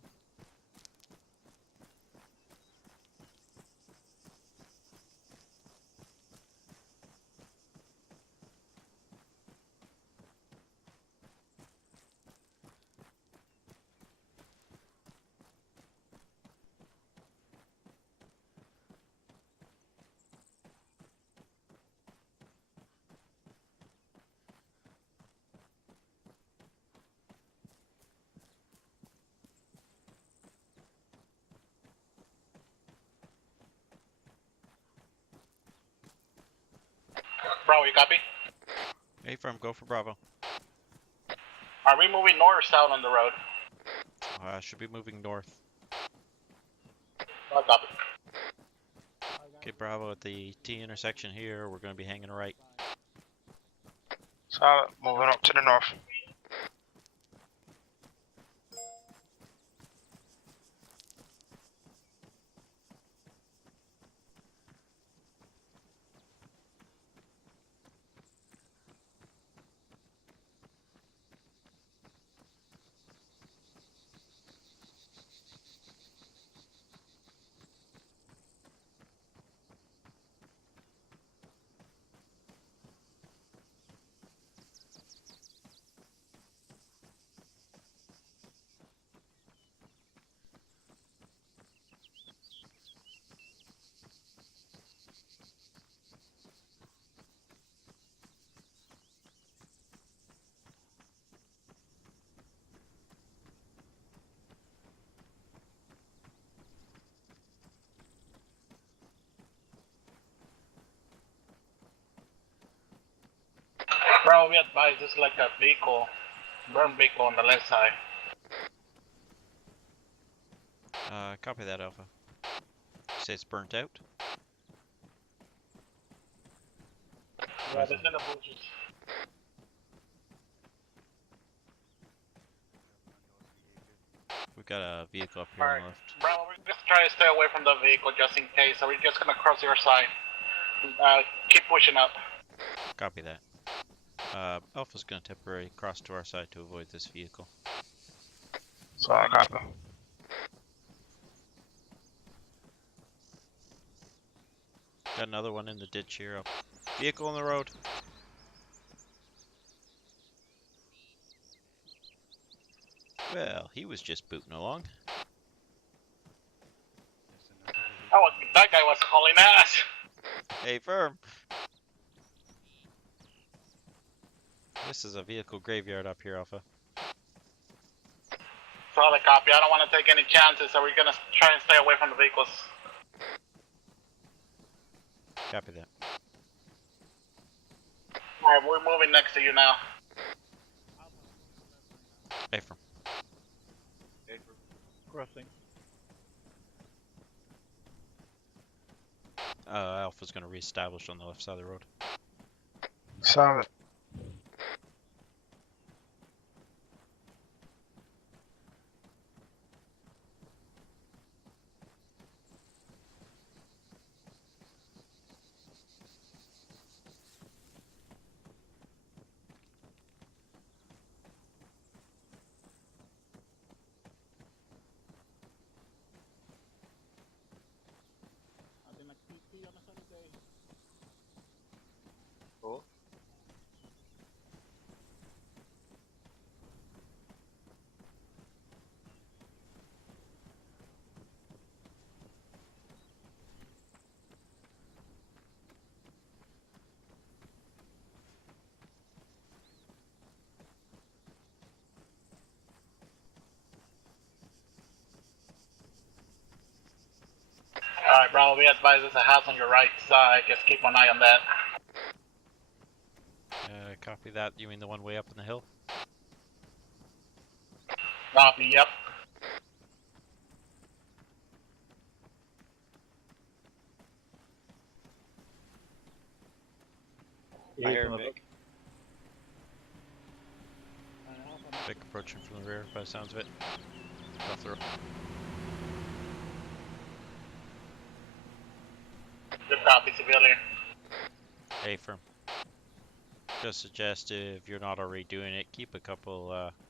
Bravo, you copy? A-firm, go for Bravo. Are we moving north or south on the road? Should be moving north. I'll copy. Okay, Bravo, at the T intersection here, we're going to be hanging right. Solid. Moving up to the north. Bro, we advise this is like a vehicle, burn vehicle on the left side. Copy that, Alpha. You say it's burnt out? Yeah, there's in the bushes. We've got a vehicle up here on the left. Bro, we're just trying to stay away from the vehicle just in case, so we're just gonna cross your side. Keep pushing up. Copy that. Alpha's going to temporarily cross to our side to avoid this vehicle. So I copy. Got another one in the ditch here. Up. Vehicle on the road. Well, he was just booting along. Oh, that guy was hauling ass. Hey, firm. This is a vehicle graveyard up here, Alpha. Solid copy. I don't want to take any chances, so we're gonna try and stay away from the vehicles. Copy that. Alright, we're moving next to you now. Hey, firm. Crossing. Alpha's going to reestablish on the left side of the road. Solid. Nothing like PT on a sunny day. Cool. Alright, bro, we advise there's a house on your right side. Just keep an eye on that. Copy that. You mean the one way up in the hill? Copy, yep. Fire, Vic. Vic approaching from the rear, by the sounds of it. Off the road. Good copy, civilian. Hey, firm. Just suggest if you're not already doing it, keep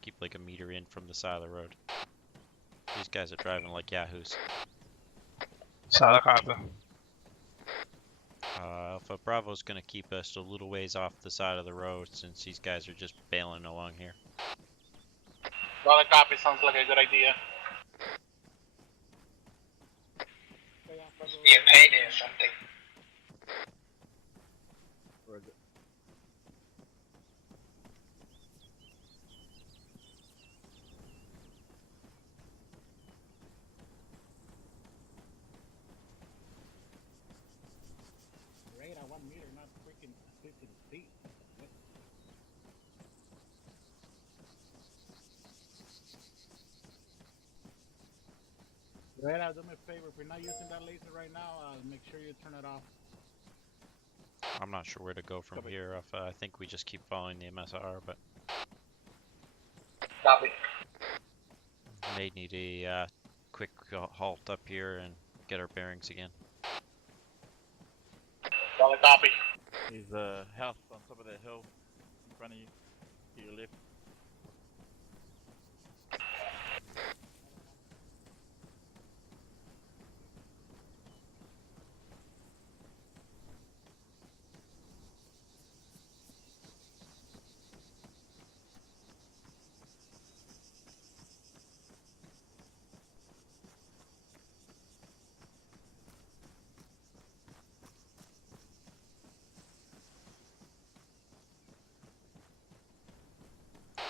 keep like a meter in from the side of the road. These guys are driving like yahoos. Solid copy. Alpha Bravo's gonna keep us a little ways off the side of the road since these guys are just bailing along here. Solid copy, sounds like a good idea. Be a payday or something. Right at 1 meter, not freaking 50 feet. Right, do me a favor. If you're not using that laser right now, make sure you turn it off. I'm not sure where to go from here. I think we just keep following the MSR, but Copy. may need a quick halt up here and get our bearings again. Solid copy. There's a house on top of that hill in front of you. To your left.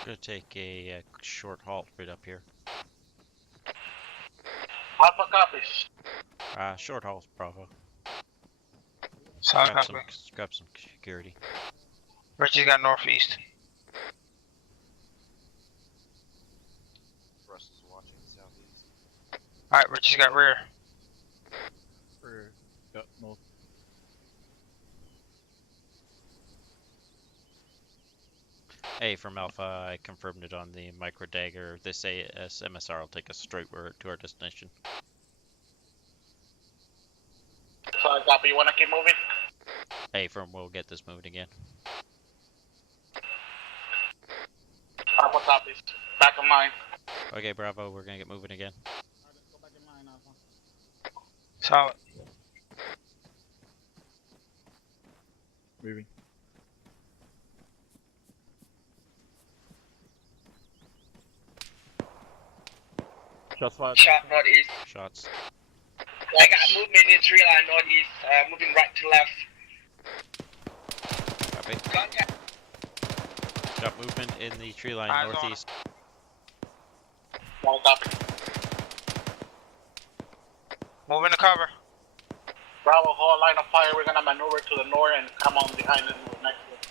Gonna take a short halt right up here. Alpha copies. Short halt, Bravo. Solid Grab some security. Richie's got northeast. Russ is watching southeast. Alright, Richie's got rear. Rear. Yep, north. Hey, from Alpha, I confirmed it on the micro dagger. This MSR will take us straight to our destination. Solid copy. You wanna keep moving? Hey, we'll get this moving again. Alpha copies. Back of mine. Okay, Bravo, we're gonna get moving again. Alright, let's go back in line, Alpha. Solid. Moving. Shots fired. Shot northeast. Shots. I got movement in tree line northeast, moving right to left. Copy. Contact. Got movement in the tree line Eyes on northeast. Solid copy. Moving to cover. Bravo, hold line of fire. We're gonna maneuver to the north and come on behind and move next to it.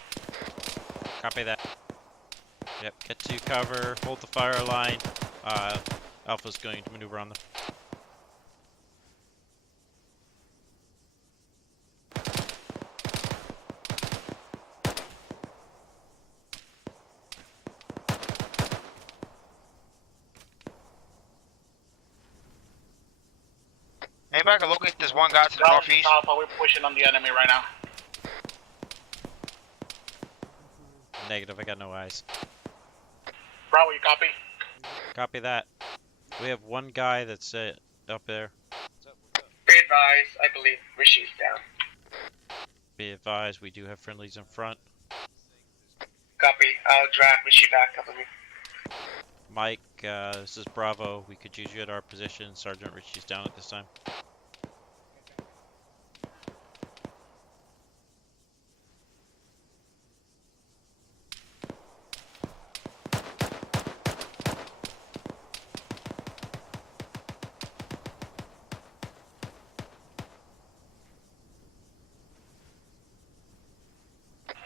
Copy that. Yep, get to cover, hold the fire line. Alpha's going to maneuver on them. Anybody can locate this one guy to the Bravo, northeast? Alpha, we're pushing on the enemy right now. Negative, I got no eyes. Bravo, you copy? Copy that. We have one guy that's up there. Be advised, I believe Rishi's down. Be advised, we do have friendlies in front. Copy, I'll drag Rishi back up with me. Mike, this is Bravo. We could use you at our position. Sergeant Richie's down at this time.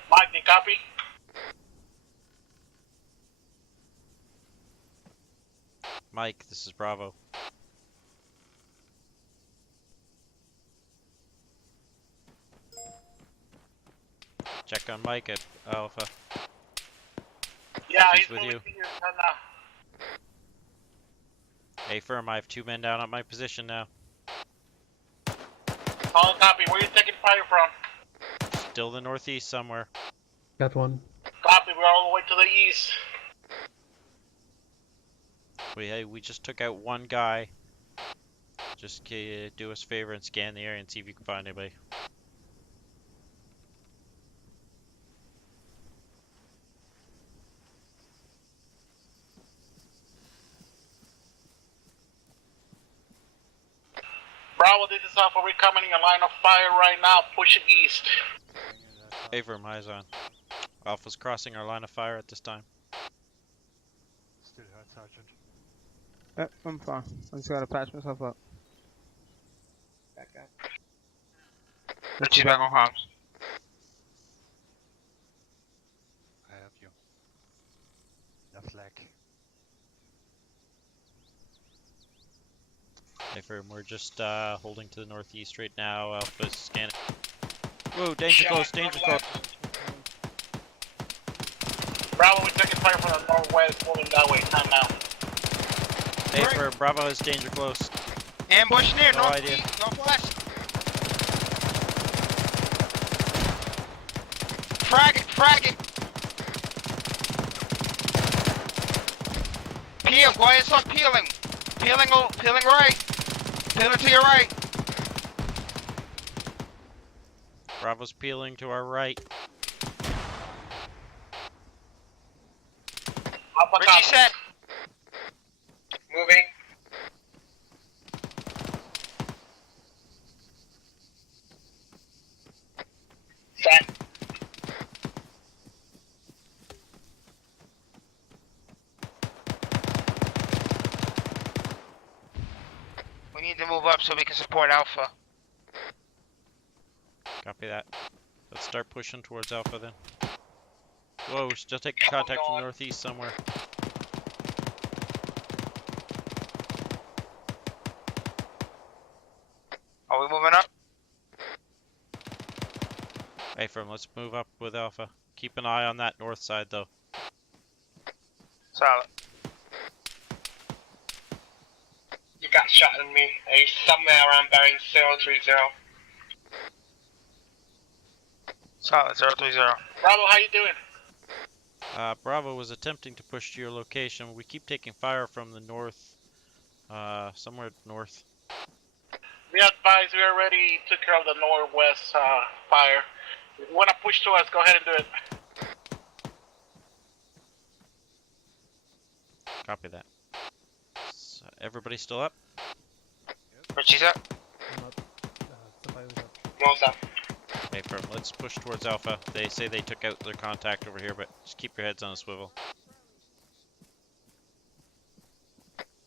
Mike, you copy? Mike, this is Bravo. Check on Mike at Alpha. Yeah, He's he's with moving you. to your side now. Hey, firm, I have 2 men down at my position now. Solid copy. Where are you taking fire from? Still the northeast somewhere. Got one. Copy, we're all the way to the east. We just took out one guy. Just do us a favor and scan the area and see if you can find anybody. Bravo, this is Alpha. We're coming in a line of fire right now. Pushing east. Favor, eyes on. Alpha's crossing our line of fire at this time. Still hurt, Sergeant. Yep, I'm fine. I just gotta patch myself up. Back up. She's back on comms. I have you. The flag. Favor, we're just holding to the northeast right now. Alpha's scanning. Whoa, danger close, danger close. Bravo, we're taking fire from the northwest, moving that way. Time now. Favor, Bravo is danger close. Ambush near, No idea. northeast, northwest. Frag it, frag it. Peel, go ahead and start peeling. Peeling right. Peeling to your right. Bravo's peeling to our right. Richie set. Moving. Set. We need to move up so we can support Alpha. Copy that. Let's start pushing towards Alpha then. Whoa, we're still taking contact from northeast somewhere. Are we moving up? Hey, firm, let's move up with Alpha. Keep an eye on that north side though. Solid. You got shot at me. He's somewhere around bearing 030. Solid, 030. Bravo, how you doing? Bravo was attempting to push to your location. We keep taking fire from the north, somewhere north. We advise we already took care of the northwest fire. If you want to push to us, go ahead and do it. Copy that. So, everybody still up? Richie's up. No, sir. Okay, firm, let's push towards Alpha. They say they took out their contact over here, but just keep your heads on a swivel.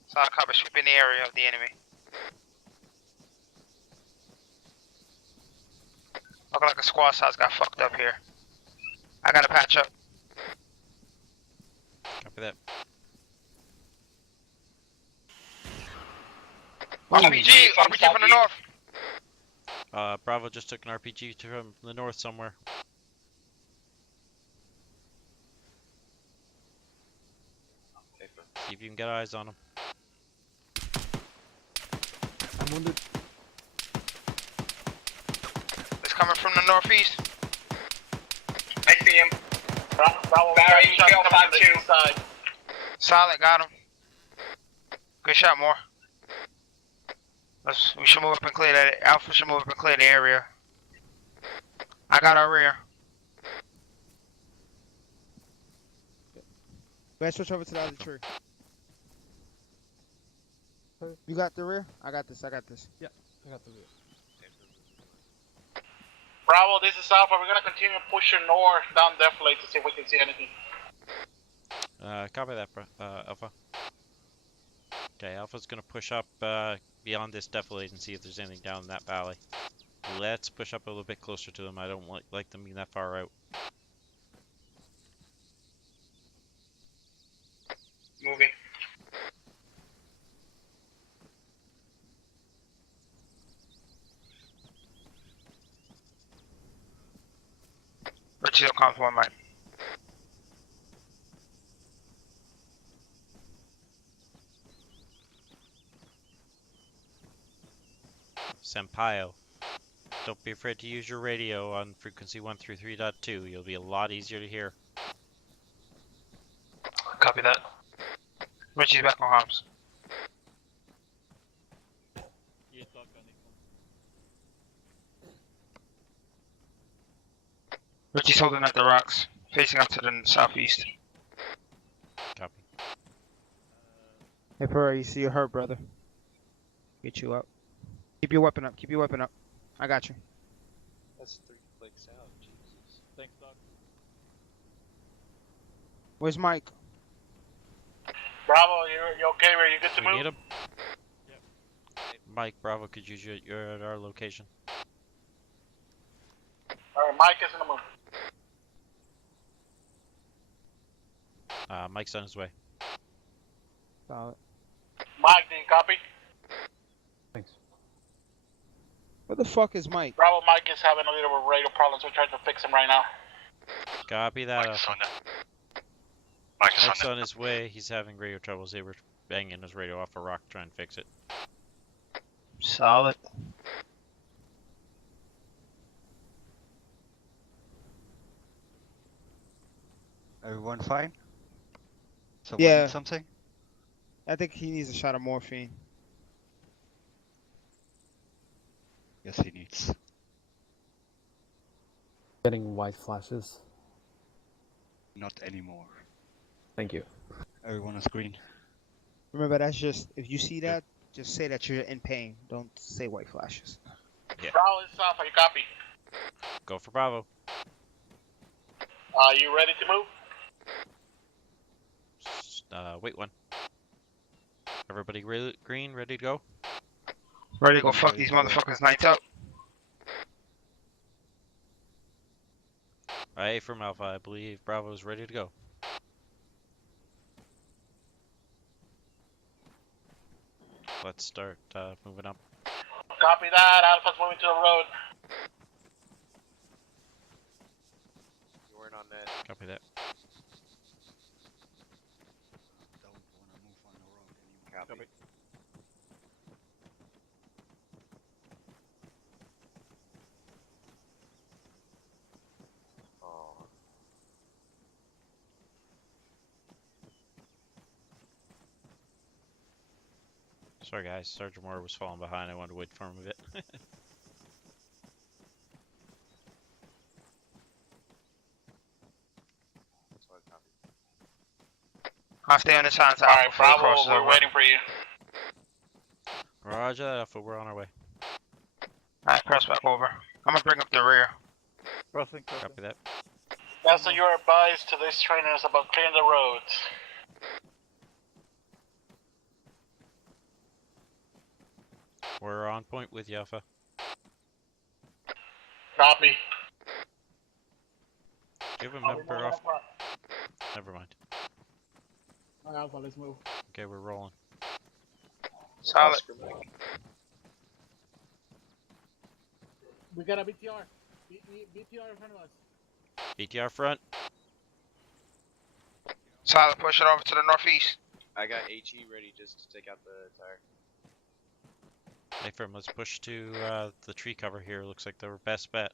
Solid copy, sweeping the area of the enemy. Looking like a squad size got fucked up here. I gotta patch up. Copy that. RPG from the north. Bravo just took an RPG from the north somewhere. See if you can get eyes on him. I'm wounded. It's coming from the northeast. I see him. Bravo, Barry, kill 5-2. Side. Solid, got him. Good shot, more. We should move up and clear that. Alpha should move up and clear the area. I got our rear. Let's switch over to the other tree. You got the rear? I got this. Yeah, I got the rear. Bravo, this is Alpha. We're gonna continue pushing north down Deflate to see if we can see anything. Copy that, Alpha. Okay, Alpha's gonna push up beyond this defilade and see if there's anything down in that valley. Let's push up a little bit closer to them. I don't like them being that far out. Moving. Richie's on comms, one mic. Sampaio. Don't be afraid to use your radio on frequency 133.2. You'll be a lot easier to hear. Copy that. Richie's back on comms. Yes, Doc, I need one. Richie's holding at the rocks, facing up to the southeast. Copy. Hey, Pearl, you see you hurt, brother. Get you up. Keep your weapon up. Keep your weapon up. I got you. That's 3 clicks out. Jesus. Thanks, Doc. Where's Mike? Bravo, you okay? Are you good to We move? need him. Mike, Bravo, could use you. You're at our location. Alright, Mike is in the move. Mike's on his way. Solid. Mike, do you copy? Thanks. Where the fuck is Mike? Bravo, Mike is having a little bit of radio problems. We're trying to fix him right now. Copy that. Mike's on it. Mike's on his way. He's having radio troubles. They were banging his radio off a rock to try and fix it. Solid. Everyone fine? Someone Yeah. need something? I think he needs a shot of morphine. Yes, he needs. Getting white flashes. Not anymore. Thank you. Everyone is green. Remember, that's just, if you see that, just say that you're in pain. Don't say white flashes. Yeah. Bravo is off. Are you copy? Go for Bravo. Are you ready to move? Wait one. Everybody green, ready to go? Ready to go fuck these motherfuckers nights out. A from Alpha, I believe Bravo's ready to go. Let's start moving up. Copy that. Alpha's moving to the road. You weren't on net. Copy that. Don't wanna move on the road anymore. Copy. Oh. Sorry guys, Sergeant Moore was falling behind. I wanted to wait for him a bit. That's what I copied. I'll stay on this side. Alright, Bravo, we're waiting for you. Roger that, Alpha, we're on our way. Alright, cross back over. I'm gonna bring up the rear. Crossing. Copy that. Yeah, so you are advised to these trainers about clearing the roads. We're on point with you, Alpha. Copy. Do you have a member off? Never mind. Alright, Alpha, let's move. Okay, we're rolling. Solid. We got a BTR. BTR in front of us. BTR front. Solid, push it over to the northeast. I got HE ready just to take out the tire. Hey, firm, let's push to the tree cover here. Looks like the best bet.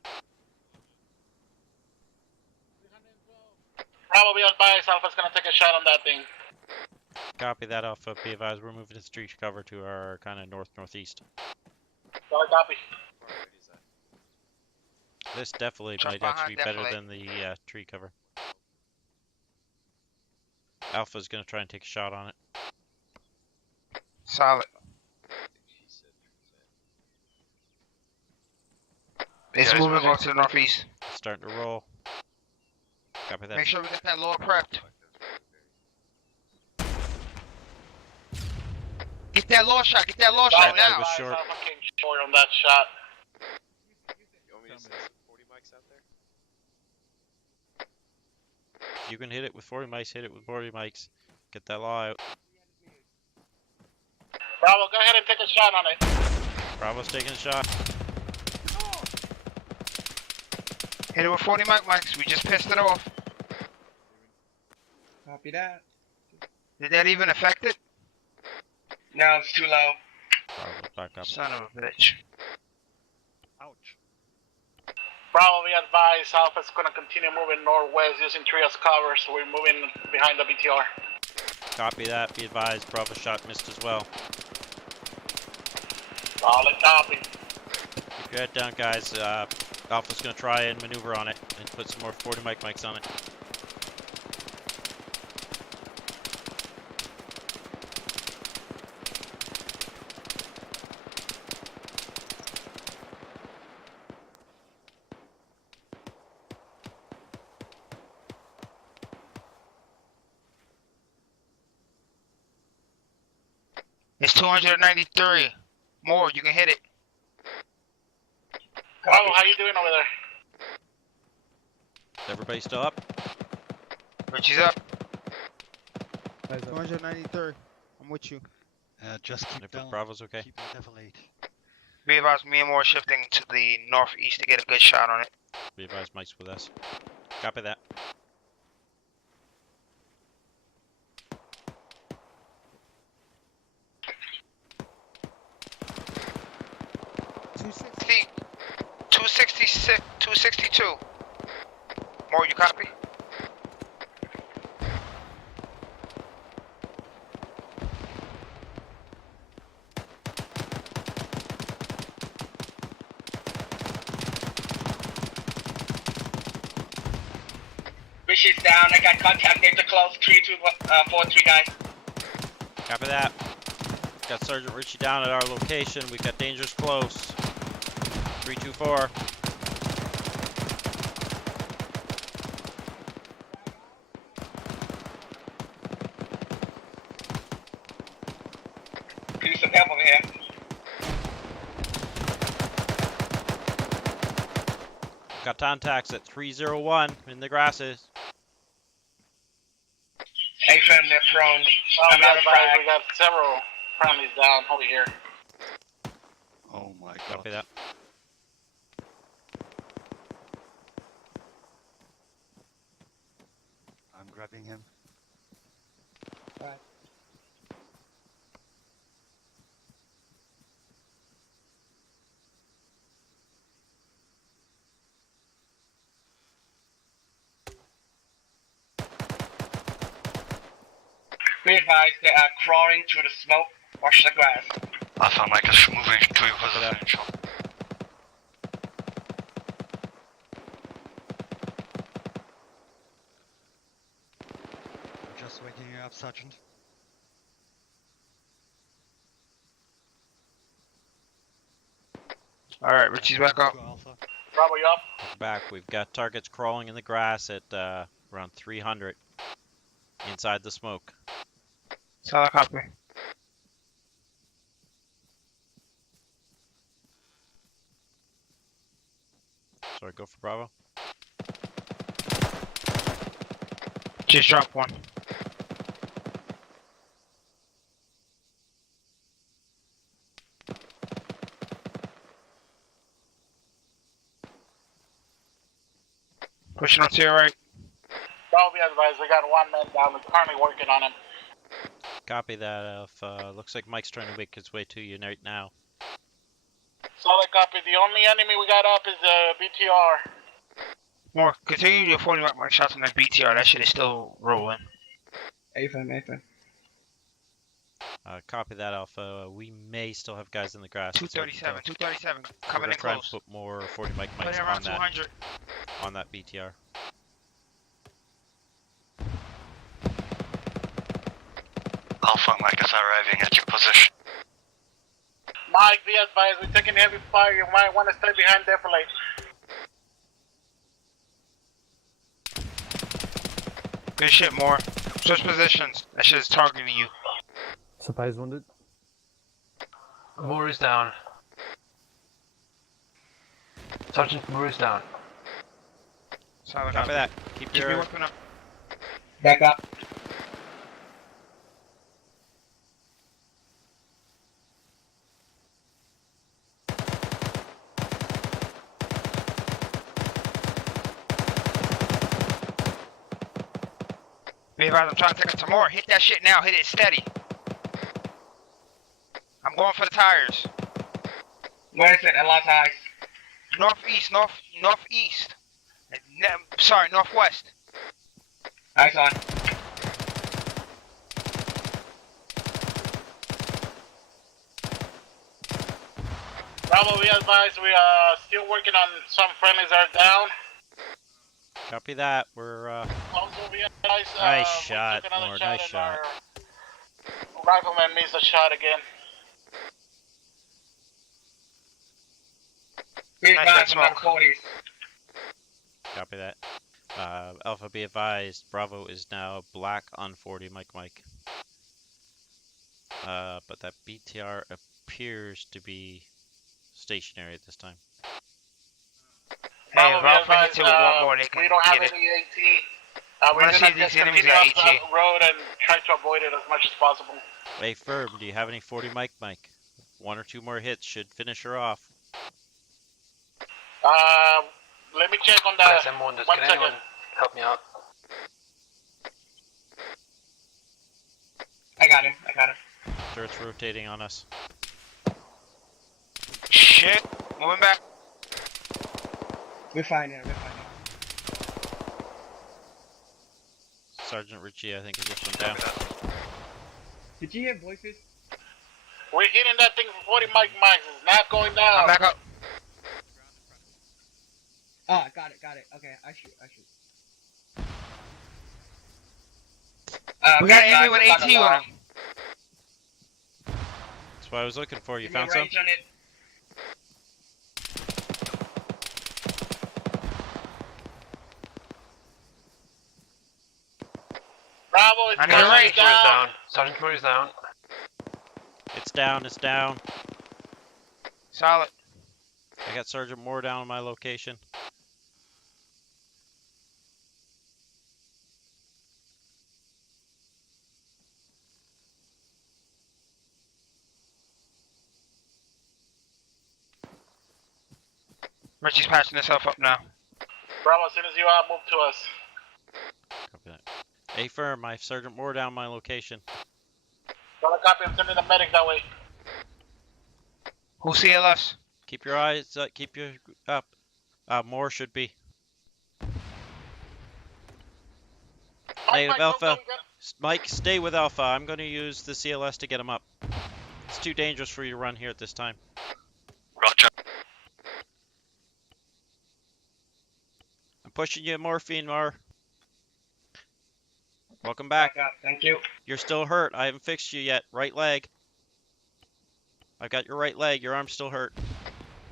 Bravo, be advised. Alpha's gonna take a shot on that thing. Copy that, Alpha. Be advised, we're moving this tree cover to our kind of northeast. Sorry, copy. This definitely Just might actually be behind, better than the tree cover. Alpha's gonna try and take a shot on it. Solid. It's Yeah, moving it's over to the northeast. Starting to roll. Copy that. Make sure we get that lower prepped. Get that lower shot. Get that lower shot It now. was short. Alpha came short on that shot. You want me to send some 40 mics out there? You can hit it with 40 mics, hit it with 40 mics. Get that law out. Bravo, go ahead and take a shot on it. Bravo's taking a shot. Hit it with 40 mics. We just pissed it off. Copy that. Did that even affect it? No, it's too low. Bravo's back up. Son of a bitch. Ouch. Bravo, we advise Alpha's gonna continue moving northwest using tree as cover, so we're moving behind the BTR. Copy that. Be advised, Bravo shot missed as well. Solid copy. Keep your head down, guys. Alpha's gonna try and maneuver on it and put some more 40 mics on it. It's 293. More, you can hit it. Bravo, how you doing over there? Everybody still up? Richie's up. 293. I'm with you. Just keep If down. Bravo's okay. Keep level 8. Be advised, me and more shifting to the northeast to get a good shot on it. Be advised, Mike's with us. Copy that. $260, 266, 262. More, you copy? Richie's down. I got contact. Danger close. 3243 guys. Copy that. Got Sergeant Richie down at our location. We got dangers close. 324. Can you some help over here? Got contacts at 301 in the grasses. Hey, friend, they're prone. I'm out of We frag. got several friendlies down over here. Oh my god. Copy that. I'm grabbing him. Right. Be advised, they are crawling through the smoke. Watch the grass. Alpha Mike is moving to your position. Just waking you up, Sergeant. Alright, Richie's back up. Alpha. Bravo, you up? Back. We've got targets crawling in the grass at around 300 inside the smoke. Solid copy. Sorry, go for Bravo. Just dropped one. Pushing up to your right. Bravo, be advised, we got one man down. We're currently working on him. Copy that, Alpha. Looks like Mike's trying to make his way to you right now. Solid copy. The only enemy we got up is BTR. More, continue your 40 mic shots on that BTR. That shit is still rolling. Nathan. Copy that, Alpha. We may still have guys in the grass. 237, 237. We're Coming gonna in try close. and put more 40 mic Put mics it around 200. on that BTR. Alpha Mike is arriving at your position. Mike, be advised, we're taking heavy fire. You might want to stay behind defilate. Good shit, more. Switch positions. That shit is targeting you. Supply is wounded. Moore is down. Sergeant Moore is down. Solid Copy that. Keep me your working up. Back up. Be advised, I'm trying to take it to more. Hit that shit now. Hit it steady. I'm going for the tires. Where is it? I lost eyes. Northeast, northeast. Sorry, northwest. Eyes on. Bravo, we advise we are still working on some friendlies that are down. Copy that. We're Also, we advise, nice we shot, took another Lord. shot Nice and shot. our rifleman missed a shot again. We Nice advise red on our 40s. Copy that. Alpha, be advised. Bravo is now black on 40. Mike. But that BTR appears to be stationary at this time. Hey, Bravo, if we Alpha advise, hits it with one more, they can we don't have get it. any AT. I'm We're gonna see gonna if these just enemies continue got up AT. the road and try to avoid it as much as possible. Hey, Firm, do you have any 40 Mike? One or two more hits should finish her off. Let me check on Guys, that. I'm wounded. 1 Can second. anyone help me out? I got it. Turret's rotating on us. Shit. Moving back. We're fine here. Sergeant Ritchie, I think, is just went down. Did you hear voices? We're hitting that thing for 40 mics. It's not going down. I'm back up. Ah, got it. Okay, I shoot. We got an enemy with AT on him. That's what I was looking for. You Give me found some? range on it. Bravo, it's I need a range. down. Sergeant Murray's down. It's down. Solid. I got Sergeant Moore down on my location. Richie's patching himself up now. Bravo, as soon as you are, move to us. Copy that. Hey, Firm, I have Sergeant Moore down on my location. Got a copy. I'm sending the medic that way. Who's CLS? Keep your eyes up. Keep your up. Moore should be. Native Alpha. Mike, stay with Alpha. I'm going to use the CLS to get him up. It's too dangerous for you to run here at this time. Roger. I'm pushing you morphine, Moore. Welcome back. Thank you. You're still hurt. I haven't fixed you yet. Right leg. I've got your right leg. Your arm's still hurt.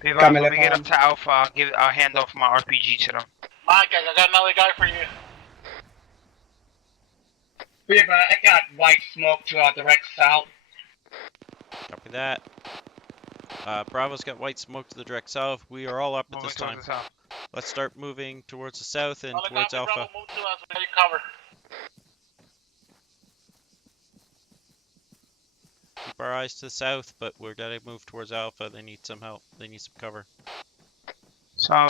Let me get up to Alpha. I'll hand off my RPG to them. Mike, I got another guy for you. I got white smoke to our direct south. Copy that. Bravo's got white smoke to the direct south. We are all up at Moving this time. towards the south. Let's start moving towards the south and Another towards copy, Alpha. Bravo, move to us. We got you covered. Keep our eyes to the south, but we're gonna move towards Alpha. They need some help. They need some cover. So,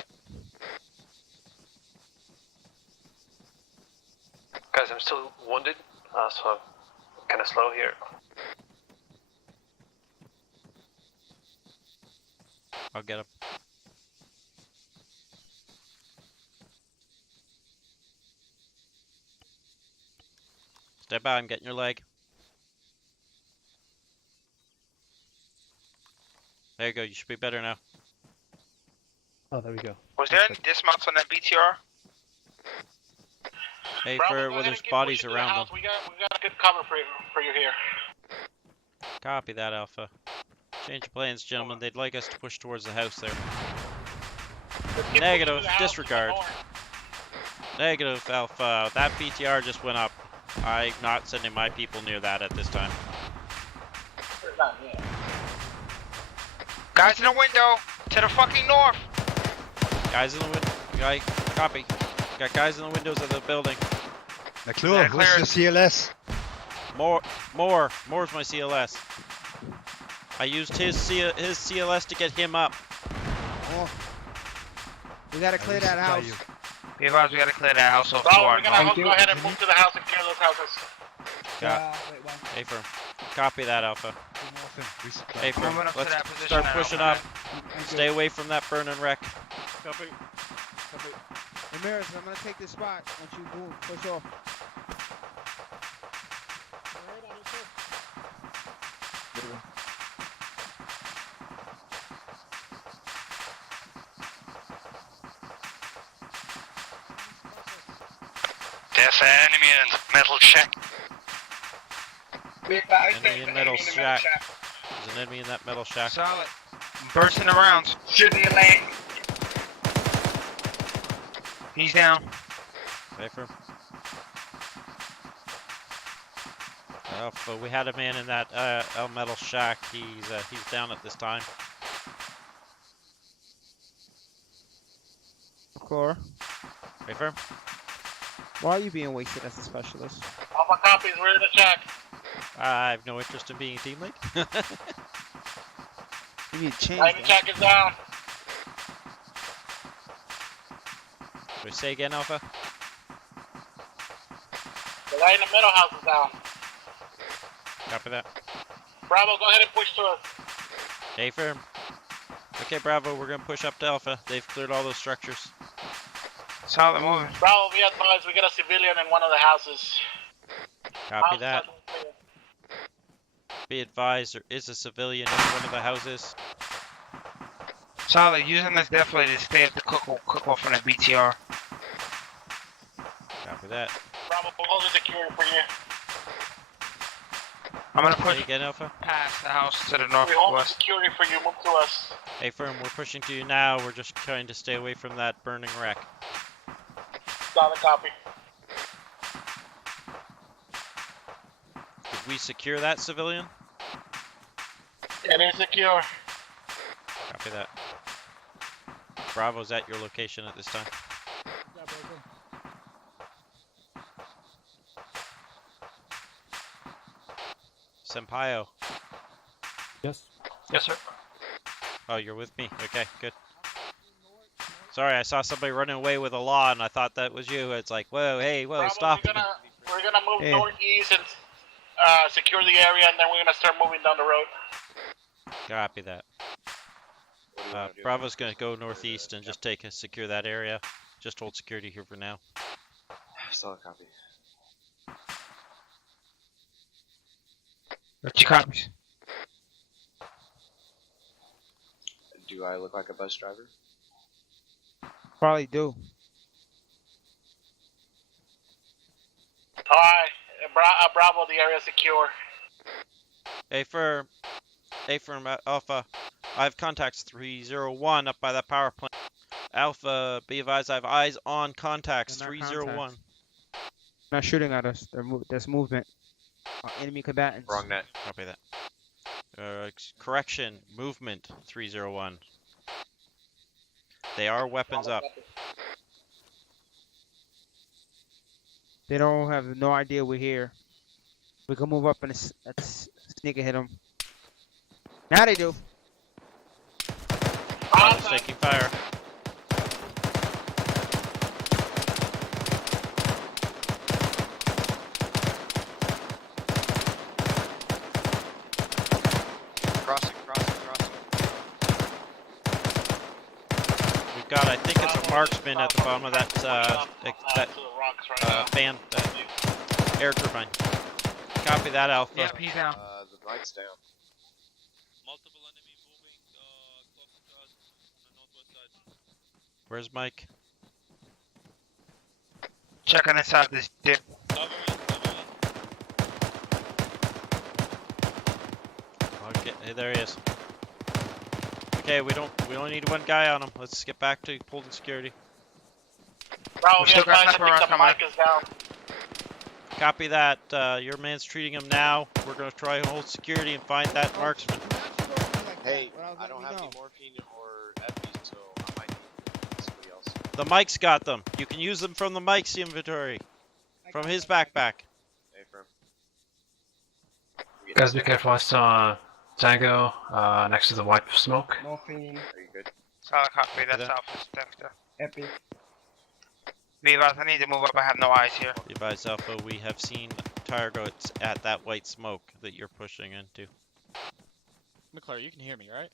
Guys, I'm still wounded, so I'm kind of slow here. I'll get him. Step out. I'm getting your leg. There you go. You should be better now. Oh, there we go. was there any dismounts on that BTR? Hey, Bravo, for go where ahead there's and keep bodies pushing to the around house. them. We got a good cover for you here. Copy that, Alpha. Change of plans, gentlemen. They'd like us to push towards the house there. Keep Negative. pushing to the house to the Disregard. north. Negative, Alpha. That BTR just went up. I'm not sending my people near that at this time. It's not here. Guys in the window, to the fucking north. Guys in the window. Copy. Got guys in the windows of the building. McClure, who's the CLS? Moore's my CLS. I used his CLS to get him up. Oh. We gotta clear that house. Be advised, we gotta clear that house off to Bravo, our we're gonna north. go ahead and move to the house and clear those houses. Wait, one. Hey, firm. Copy that, Alpha. Hey, firm. Moving up to Let's that position start now. pushing up. Stay away from that burning wreck. Copy. Copy. Ramirez, I'm gonna take this spot once you move. Push off. There's an enemy in metal shack. Enemy in metal shack. There's an enemy in that metal shack. Solid. Bursting around. Shooting your leg. He's down. Wait for him. But we had a man in that metal shack. He's down at this time. Core. Wait for him. Why are you being wasted as a specialist? Alpha copies, we're in the check. I have no interest in being a team lead. You need to change Enemy that. check is down. Should we say again, Alpha? The guy in the middle house is down. Copy that. Bravo, go ahead and push to us. A firm. Okay, Bravo, we're gonna push up to Alpha. They've cleared all those structures. Solid moving. Bravo, be advised, we got a civilian in one of the houses. Copy that. Be advised, there is a civilian in one of the houses. Solid. Using this definitely to stay at the cook off from the BTR. Copy that. Bravo, we're holding security for you. I'm gonna Say push again, Alpha. past the house to the We're holding northwest. security for you, move to us. Hey, firm, we're pushing to you now. We're just trying to stay away from that burning wreck. Solid copy. Did we secure that civilian? It is secure. Copy that. Bravo's at your location at this time. Sampaio. Yes. Yes, sir. Oh, you're with me? Okay, good. Sorry, I saw somebody running away with a law and I thought that was you. It's like, whoa, hey, whoa, Bravo, stop. We're gonna move Hey. northeast and secure the area, and then we're gonna start moving down the road. Copy that. Bravo's gonna go northeast and just secure that area. Just hold security here for now. Solid copy. Richie copies. Do I look like a bus driver? Probably do. Alright, Bravo, the area is secure. A firm Alpha. I have contacts 301 up by that power plant. Alpha, be advised, I have eyes on contacts They're not 301. contacts. Not shooting at us. There's movement. Enemy combatants. Wrong net. Copy that. Correction, movement 301. They are weapons up. They don't have no idea we're here. We can move up and sneak and hit them. Now they do. Bravo's taking fire. Crossing. We've got, I think it's a marksman at the bottom of that fan, air turbine. Copy that, Alpha. Yep, he's down. The mic's down. Multiple enemy moving closer to us on the northwest side. Where's Mike? Checking inside this dip. Okay, hey, there he is. Okay, we only need one guy on him. Let's get back to holding security. Bravo, We still got I sniper think rounds the coming. mic is down. Copy that. Your man's treating him now. We're gonna try and hold security and find that marksman. Hey, I don't have any morphine or epi, so I might need somebody else. The Mike's got them. You can use them from the Mike's inventory. From his backpack. Hey, firm. Guys, be careful. I saw Tango next to the white smoke. Morphine. Are you good? Solid copy. That's that. Alpha's Dexter. Epic. Be advised, I need to move up. I have no eyes here. Advise Alpha, we have seen targets at that white smoke that you're pushing into. McClure, you can hear me, right?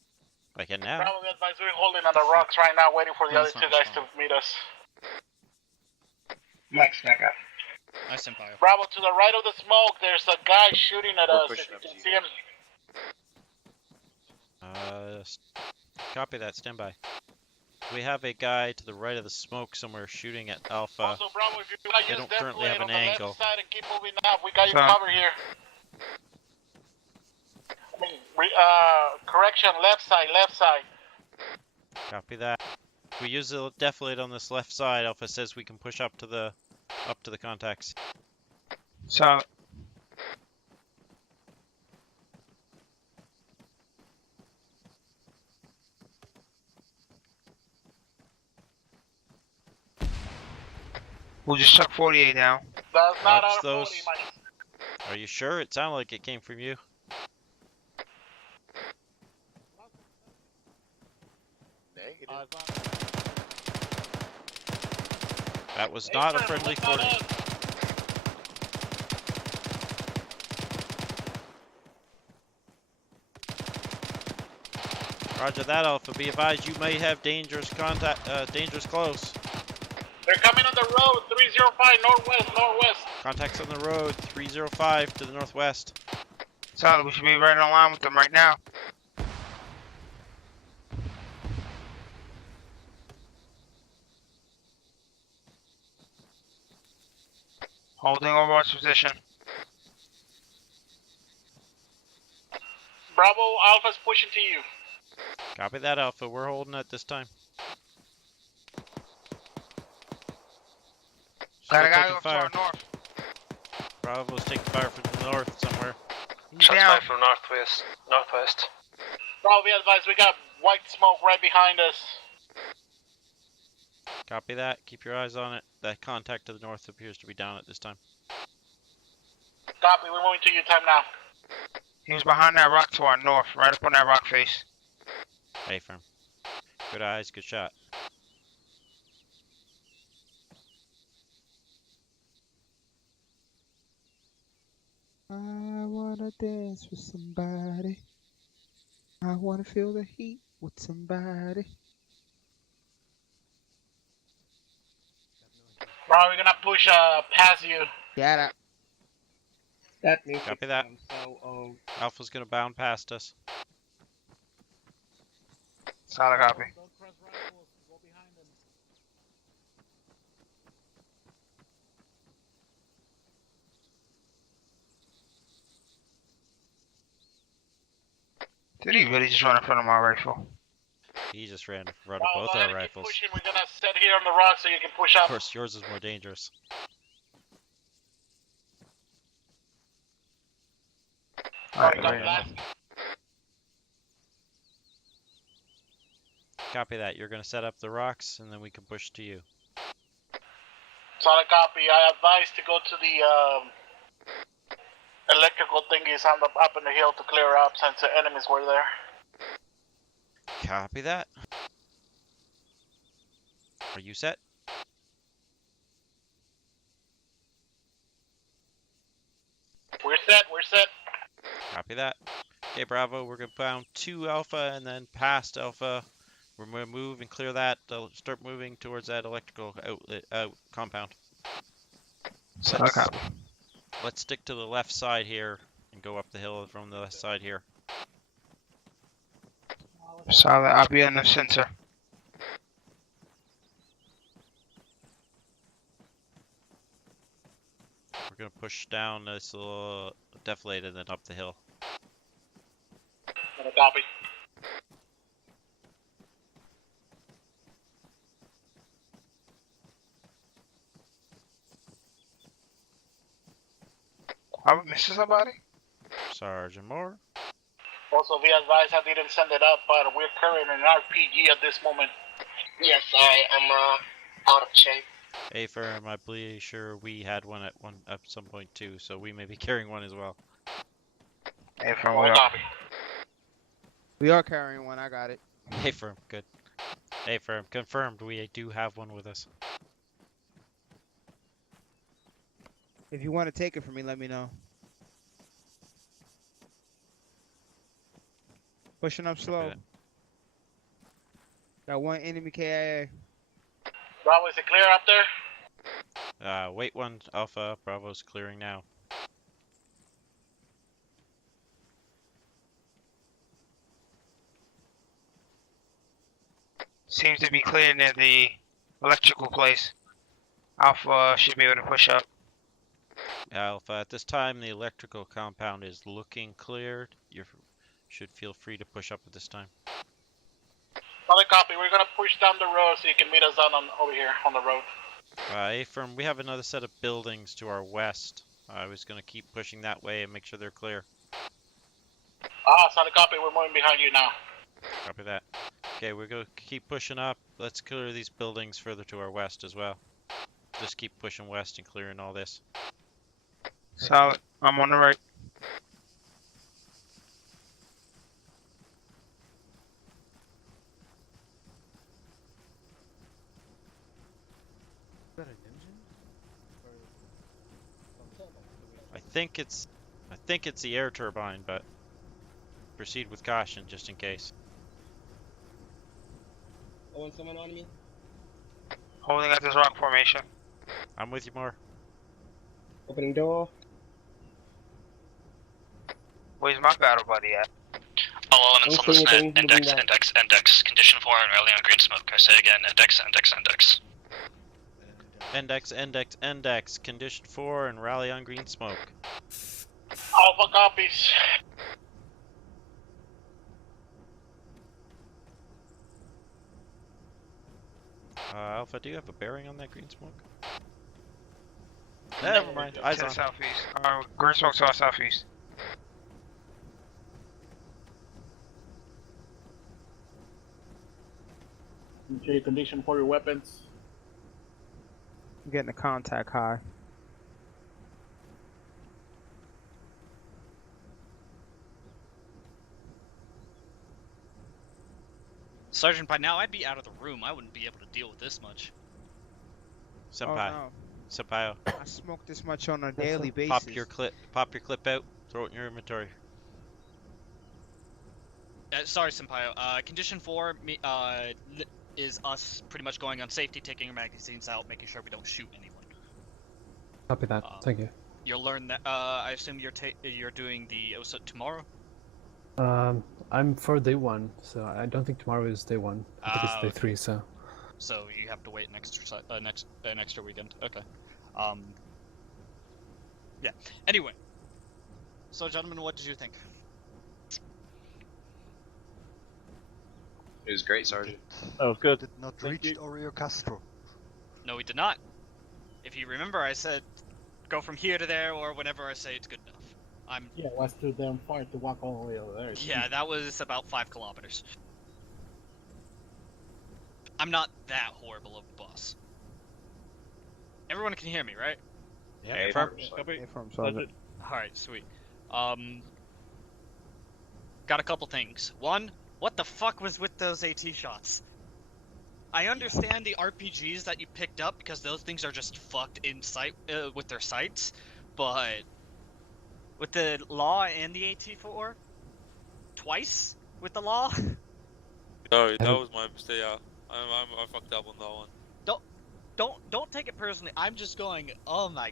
Like it now. Bravo, we advise we're holding on the rocks right now, waiting for the other two guys to meet us. Mike's back up. Nice, Empire. Bravo, to the right of the smoke, there's a guy shooting at us. If you can see him. Copy that. Stand by. We have a guy to the right of the smoke somewhere shooting at Alpha. Also, Bravo, if you want to They use don't depth currently blade have on an the angle. left side and keep moving up, we got you covered here. I mean, correction, left side, left side. Copy that. If we use the deflate on this left side, Alpha says we can push up to the contacts. So. We'll just chuck 48 now. That's not Watch out of those. 40, Mike. Are you sure? It sounded like it came from you. That was not a friendly 40. Roger that, Alpha. Be advised, you may have dangerous close. They're coming on the road, 305 northwest. Contacts on the road, 305 to the northwest. So we should be right on line with them right now. Holding Overwatch position. Bravo, Alpha's pushing to you. Copy that, Alpha. We're holding it this time. Got a Still guy taking over to fire. our north. Bravo's taking fire from the north somewhere. Shots fired from northwest. Bravo, be advised, we got white smoke right behind us. Copy that. Keep your eyes on it. That contact to the north appears to be down at this time. Copy, we're moving to your time now. He was behind that rock to our north, right up on that rock face. Hey, firm. Good eyes, good shot. I wanna dance with somebody. I wanna feel the heat with somebody. Bro, we're gonna push past you. Got it. That means Copy that. so Alpha's gonna bound past us. Solid copy. Did he really just run in front of my rifle? He just ran in front of both our rifles. Pushing. We're gonna set here on the rock so you can push up. Of course, yours is more dangerous. Alright, Right, Copy that. You're gonna set up the rocks, and then we can push to you. Solid copy. I advise to go to the electrical thingies on the up in the hill to clear up since the enemies were there. Copy that. Are you set? We're set. We're set. Copy that. Okay, Bravo. We're gonna bound to Alpha and then past Alpha. We're gonna move and clear that. Start moving towards that electrical outlet compound. Solid copy. Let's stick to the left side here and go up the hill from the left side here. Solid. I'll be in the center. We're gonna push down this little deflate and then up the hill. Solid copy. Are we missing somebody? Sergeant Moore. Also, be advised I didn't send it up, but we're carrying an RPG at this moment. Yes, I am out of shape. Hey, firm. I'm pretty sure we had one at some point too, so we may be carrying one as well. Hey, firm, we are carrying one. I got it. Hey, firm. Good. Hey, firm. Confirmed. We do have one with us. If you want to take it from me, let me know. Pushing up slow. Got one enemy KIA. Bravo, is it clear up there? Wait one, Alpha, Bravo's clearing now. Seems to be clear near the electrical place. Alpha should be able to push up. Alpha, at this time, the electrical compound is looking cleared. You should feel free to push up at this time. Solid copy. We're gonna push down the road so you can meet us down over here on the road. A-firm, we have another set of buildings to our west. I was going to keep pushing that way and make sure they're clear. Solid copy. We're moving behind you now. Copy that. Okay, we're going to keep pushing up. Let's clear these buildings further to our west as well. Just keep pushing west and clearing all this. Solid. I'm on the right. I think it's the air turbine, but proceed with caution just in case. Oh, someone on me? Holding at this rock formation. I'm with you more. Opening door. Where's my battle buddy at? All elements on the SNET, index, condition 4 and rally on green smoke. I say again, index. Index, condition 4 and rally on green smoke. Alpha copies. Alpha, do you have a bearing on that green smoke? Never mind, eyes on. Southeast. Green smoke's on southeast. Okay, condition for your weapons. I'm getting the contact high. Sergeant, by now I'd be out of the room. I wouldn't be able to deal with this much. Senpai. Oh, no. Senpai. I smoke this much on a daily basis. Pop your clip out. Throw it in your inventory. Sorry, Senpai. Condition 4 is us pretty much going on safety, taking our magazines out, making sure we don't shoot anyone. Copy that. Thank you. You'll learn that. I assume you're doing the OSA tomorrow. I'm for day 1, so I don't think tomorrow is day 1. I think it's day 3. So. So you have to wait an extra weekend. Okay. Yeah. Anyway. So, gentlemen, what did you think? It was great, Sergeant. Oh, good. Did not reach Oreo Castro. No, we did not. If you remember, I said go from here to there, or whenever I say it's good enough. Yeah, it was too damn far to walk all the way over there. Yeah, that was about 5 kilometers. I'm not that horrible of a boss. Everyone can hear me, right? Yeah, A-firm, Sergeant. Alright, sweet. Got a couple things. One, what the fuck was with those AT shots? I understand the RPGs that you picked up because those things are just fucked in sight with their sights, but with the law and the AT4, twice with the law. Sorry, that was my mistake. I fucked up on that one. Don't take it personally. I'm just going. Oh my.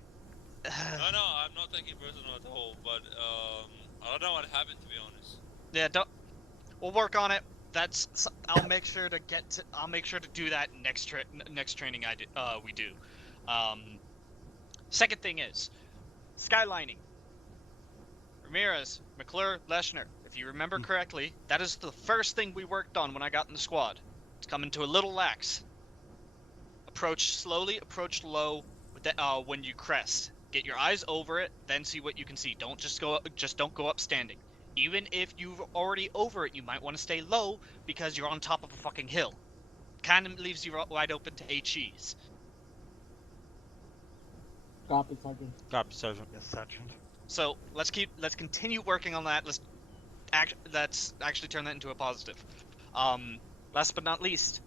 No, I'm not taking it personal at all. But I don't know what happened, to be honest. Yeah, we'll work on it. I'll make sure to I'll make sure to do that next training we do. Second thing is skylining. Ramirez, McClure, Leshner. If you remember correctly, that is the first thing we worked on when I got in the squad. It's coming to a little lax. Approach slowly, approach low when you crest. Get your eyes over it, then see what you can see. Don't don't go up standing. Even if you're already over it, you might want to stay low because you're on top of a fucking hill. Kind of leaves you wide open to HEs. Copy, Sergeant. Copy, Sergeant. Yes, Sergeant. So let's continue working on that. Let's actually turn that into a positive. Last but not least,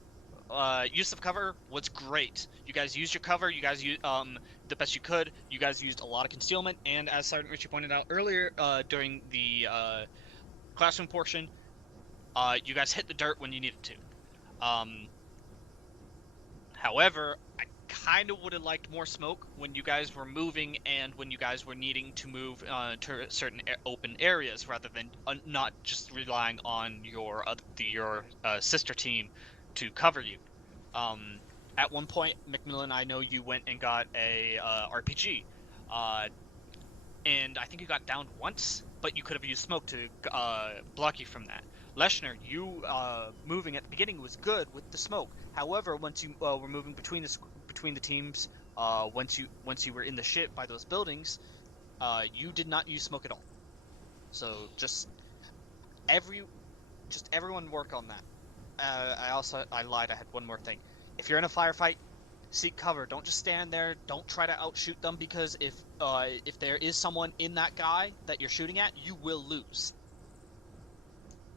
use of cover was great. You guys used your cover. You guys used the best you could. You guys used a lot of concealment, and as Sergeant Richie pointed out earlier, during the classroom portion, you guys hit the dirt when you needed to. However, I kind of would have liked more smoke when you guys were moving and when you guys were needing to move to certain open areas, rather than not just relying on your sister team to cover you. At one point, Macmillan, I know you went and got a RPG, and I think you got downed once, but you could have used smoke to block you from that. Leshner, you moving at the beginning was good with the smoke. However, once you were moving between the teams, once you were in the ship by those buildings, you did not use smoke at all. So just everyone work on that. I lied. I had one more thing. If you're in a firefight, seek cover. Don't just stand there. Don't try to outshoot them, because if there is someone in that guy that you're shooting at, you will lose.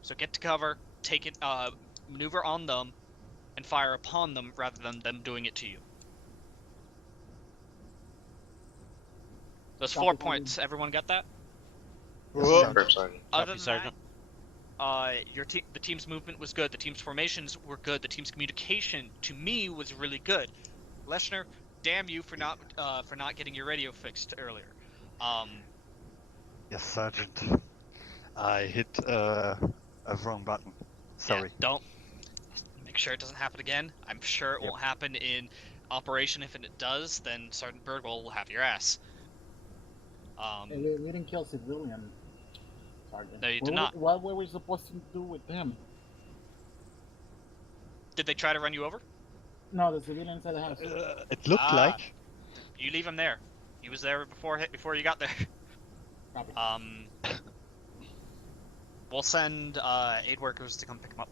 So get to cover, take it, maneuver on them, and fire upon them rather than them doing it to you. Those 4 points. Everyone got that? Other than that, the team's movement was good. The team's formations were good. The team's communication, to me, was really good. Leshner, damn you for not getting your radio fixed earlier. Yes, Sergeant. I hit a wrong button. Sorry. Yeah, don't. Make sure it doesn't happen again. I'm sure it won't happen in operation. If it does, then Sergeant Birdwell will have your ass. We didn't kill civilian, Sergeant. No, you did not. What were we supposed to do with them? Did they try to run you over? No, the civilian inside the house. It looked like. You leave him there. He was there before you got there. Copy. We'll send aid workers to come pick him up.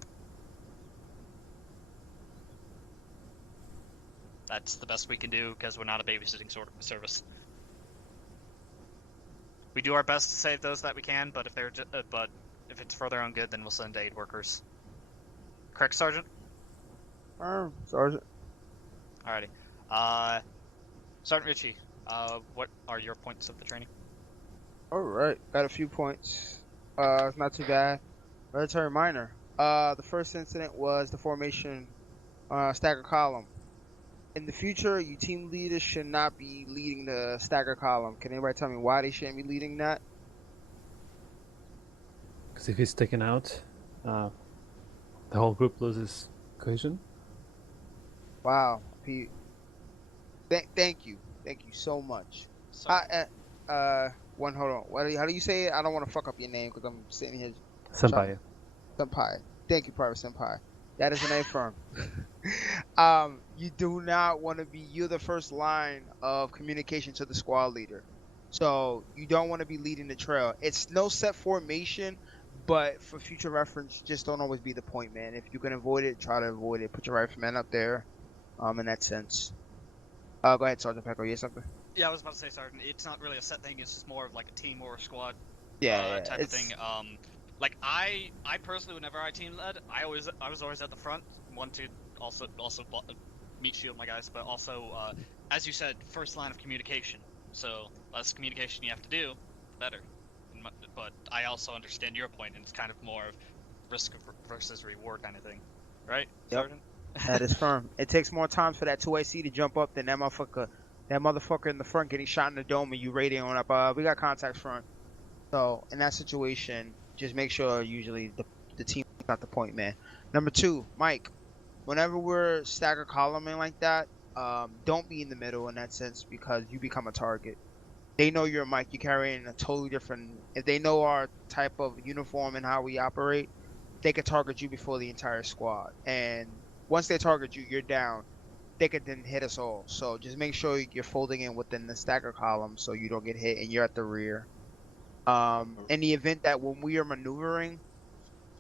That's the best we can do, because we're not a babysitting service. We do our best to save those that we can, but if it's for their own good, then we'll send aid workers. Correct, Sergeant? Sergeant. Alrighty. Sergeant Ritchie, what are your points of the training? Alright, got a few points. It's not too bad. Military minor. The first incident was the formation stagger column. In the future, you team leaders should not be leading the stagger column. Can anybody tell me why they shouldn't be leading that? Because if he's taken out, the whole group loses cohesion. Wow, Pete. Thank you so much. Hold on. How do you say it? I don't want to fuck up your name because I'm sitting here. Senpai. Senpai. Thank you, Private Senpai. That is an A firm. You do not want to be. You're the first line of communication to the squad leader, so you don't want to be leading the trail. It's no set formation, but for future reference, just don't always be the point man. If you can avoid it, try to avoid it. Put your rifleman up there. In that sense. Go ahead, Sergeant Pecco. You have something? Yeah, I was about to say, Sergeant. It's not really a set thing. It's just more of like a team or a squad. Type of thing. Like I personally, whenever I team led, I was always at the front. One to also meat shield my guys, but also, as you said, first line of communication. So less communication you have to do, the better. But I also understand your point, and it's kind of more of risk versus reward kind of thing, right, Sergeant? That is firm. It takes more time for that 2AC to jump up than that motherfucker in the front getting shot in the dome and you radioing up. We got contacts front. So in that situation, just make sure usually the team is not the point man. Number 2, Mike. Whenever we're stagger columning like that, don't be in the middle in that sense because you become a target. They know you're Mike. You're carrying a totally different. If they know our type of uniform and how we operate, they could target you before the entire squad. And once they target you, you're down. They could then hit us all. So just make sure you're folding in within the stagger column so you don't get hit and you're at the rear. In the event that when we are maneuvering,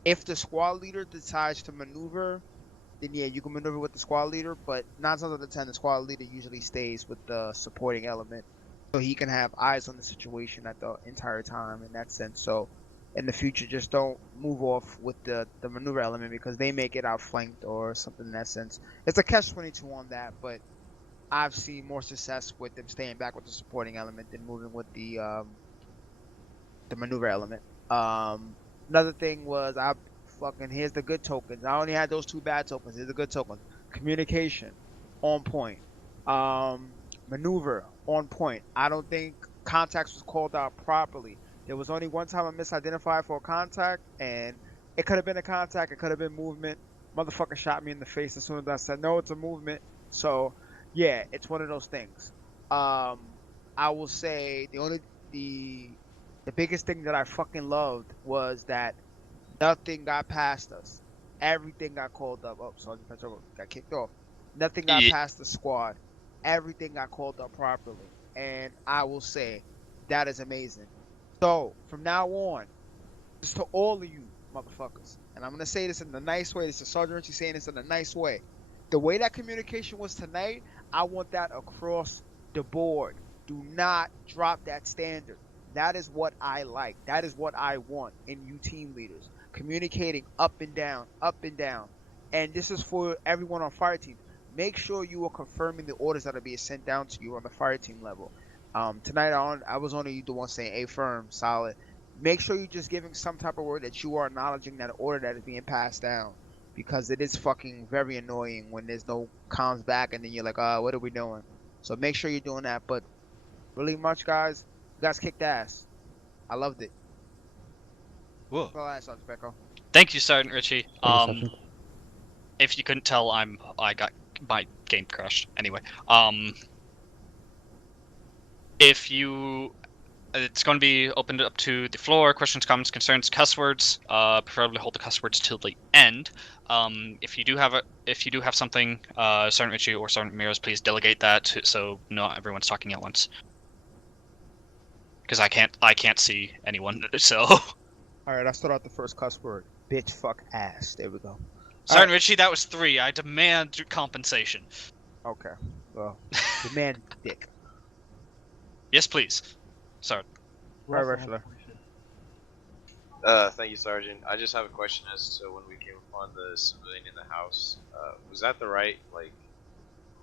if the squad leader decides to maneuver, then yeah, you can maneuver with the squad leader. But 9 times out of 10, the squad leader usually stays with the supporting element, so he can have eyes on the situation at the entire time in that sense. So in the future, just don't move off with the maneuver element because they may get outflanked or something in that sense. It's a catch-22 on that, but I've seen more success with them staying back with the supporting element than moving with the maneuver element. Another thing was fucking, here's the good tokens. I only had those 2 bad tokens. Here's the good tokens. Communication, on point. Maneuver, on point. I don't think contacts was called out properly. There was only one time I misidentified for a contact, and it could have been a contact. It could have been movement. Motherfucker shot me in the face as soon as I said, no, it's a movement. So, yeah, it's one of those things. I will say the biggest thing that I fucking loved was that nothing got past us. Everything got called up. Oh, Sergeant Petrova got kicked off. Nothing got past the squad. Everything got called up properly. And I will say that is amazing. So, from now on, just to all of you motherfuckers, and I'm going to say this in a nice way. This is Sergeant Richie saying this in a nice way. The way that communication was tonight, I want that across the board. Do not drop that standard. That is what I like. That is what I want in you team leaders. Communicating up and down, up and down. And this is for everyone on fire team. Make sure you are confirming the orders that are being sent down to you on the fire team level. Tonight I was only the one saying A firm, solid. Make sure you're just giving some type of word that you are acknowledging that order that is being passed down. Because it is fucking very annoying when there's no comms back and then you're like, what are we doing? So make sure you're doing that. But really much, guys, you guys kicked ass. I loved it. Whoa. Thank you, Sergeant Richie. Sergeant. If you couldn't tell, I got my game crashed. Anyway, if you, it's going to be opened up to the floor. Questions, comments, concerns, cuss words. Preferably hold the cuss words till the end. If you do have something, Sergeant Richie or Sergeant Ramirez, please delegate that so not everyone's talking at once. Because I can't see anyone. So. All right, I start out the first cuss word. Bitch, fuck, ass. There we go. Sergeant Richie, that was 3. I demand compensation. Okay. Well, demand dick. Yes, please. Sorry. Right, Wrestler. Thank you, Sergeant. I just have a question as to when we came upon the civilian in the house. Was that the right,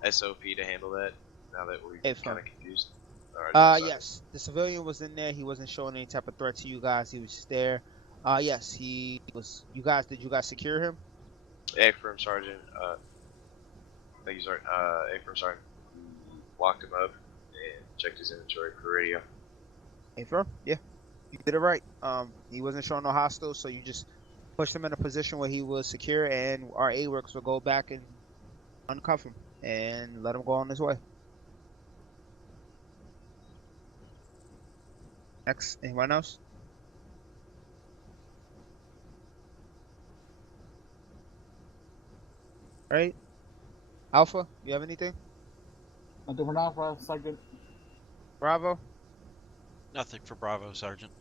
SOP to handle that? Now that we're kind of confused. Yes. The civilian was in there. He wasn't showing any type of threat to you guys. He was just there. Yes, he was. Did you guys secure him? A-firm, Sergeant. Thank you, Sergeant. A-firm, Sergeant. Locked him up and checked his inventory for radio. A-firm? Yeah. You did it right. He wasn't showing no hostiles, so you just pushed him in a position where he was secure, and our A-works will go back and uncuff him and let him go on his way. Next, anyone else? Right? Alpha, you have anything? Nothing for Alpha, Sergeant. Bravo? Nothing for Bravo, Sergeant.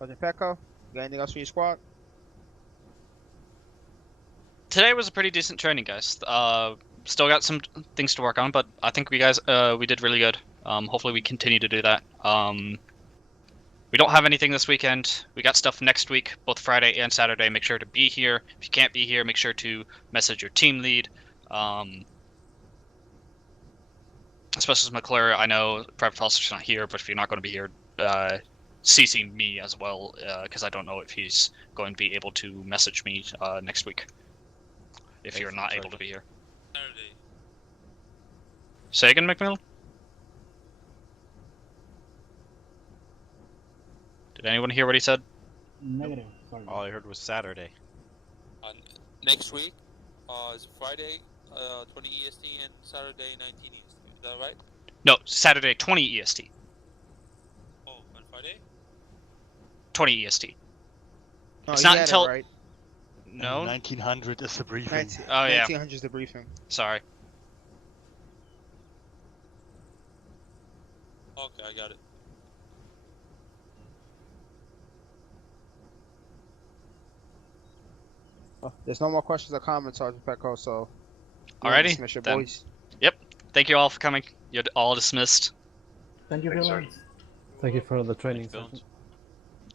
Sergeant Pecco, you got anything else for your squad? Today was a pretty decent training, guys. Still got some things to work on, but I think we did really good. Hopefully we continue to do that. We don't have anything this weekend. We got stuff next week, both Friday and Saturday. Make sure to be here. If you can't be here, make sure to message your team lead. Specialist McClure, I know Private Foster's not here, but if you're not going to be here, CC me as well, because I don't know if he's going to be able to message me next week. If you're not able to be here. Saturday. Say again, McMillan? Did anyone hear what he said? Negative. Sorry. All I heard was Saturday. Next week is Friday, 20 EST, and Saturday, 19 EST. Is that right? No, Saturday, 20 EST. Oh, on Friday? 20 EST. No, it's you not had until... it right. No? 1900 is the briefing. 1900 is the briefing. Sorry. Okay, I got it. There's no more questions or comments, Sergeant Pecco, so... Alrighty. Dismiss your then. boys. Yep. Thank you all for coming. You're all dismissed. Thank you, villains. Thank you for the training. Sergeant.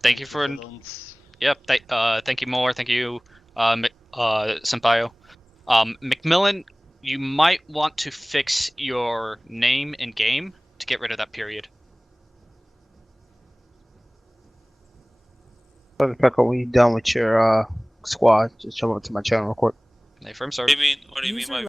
Thank you for... Yep. Thank you more. Thank you, Senpaio. McMillan, you might want to fix your name in game to get rid of that period. Sergeant Pecco, when you done with your squad. Just jump up to my channel real quick. Hey, firm, What sir. do you mean? What do you mean by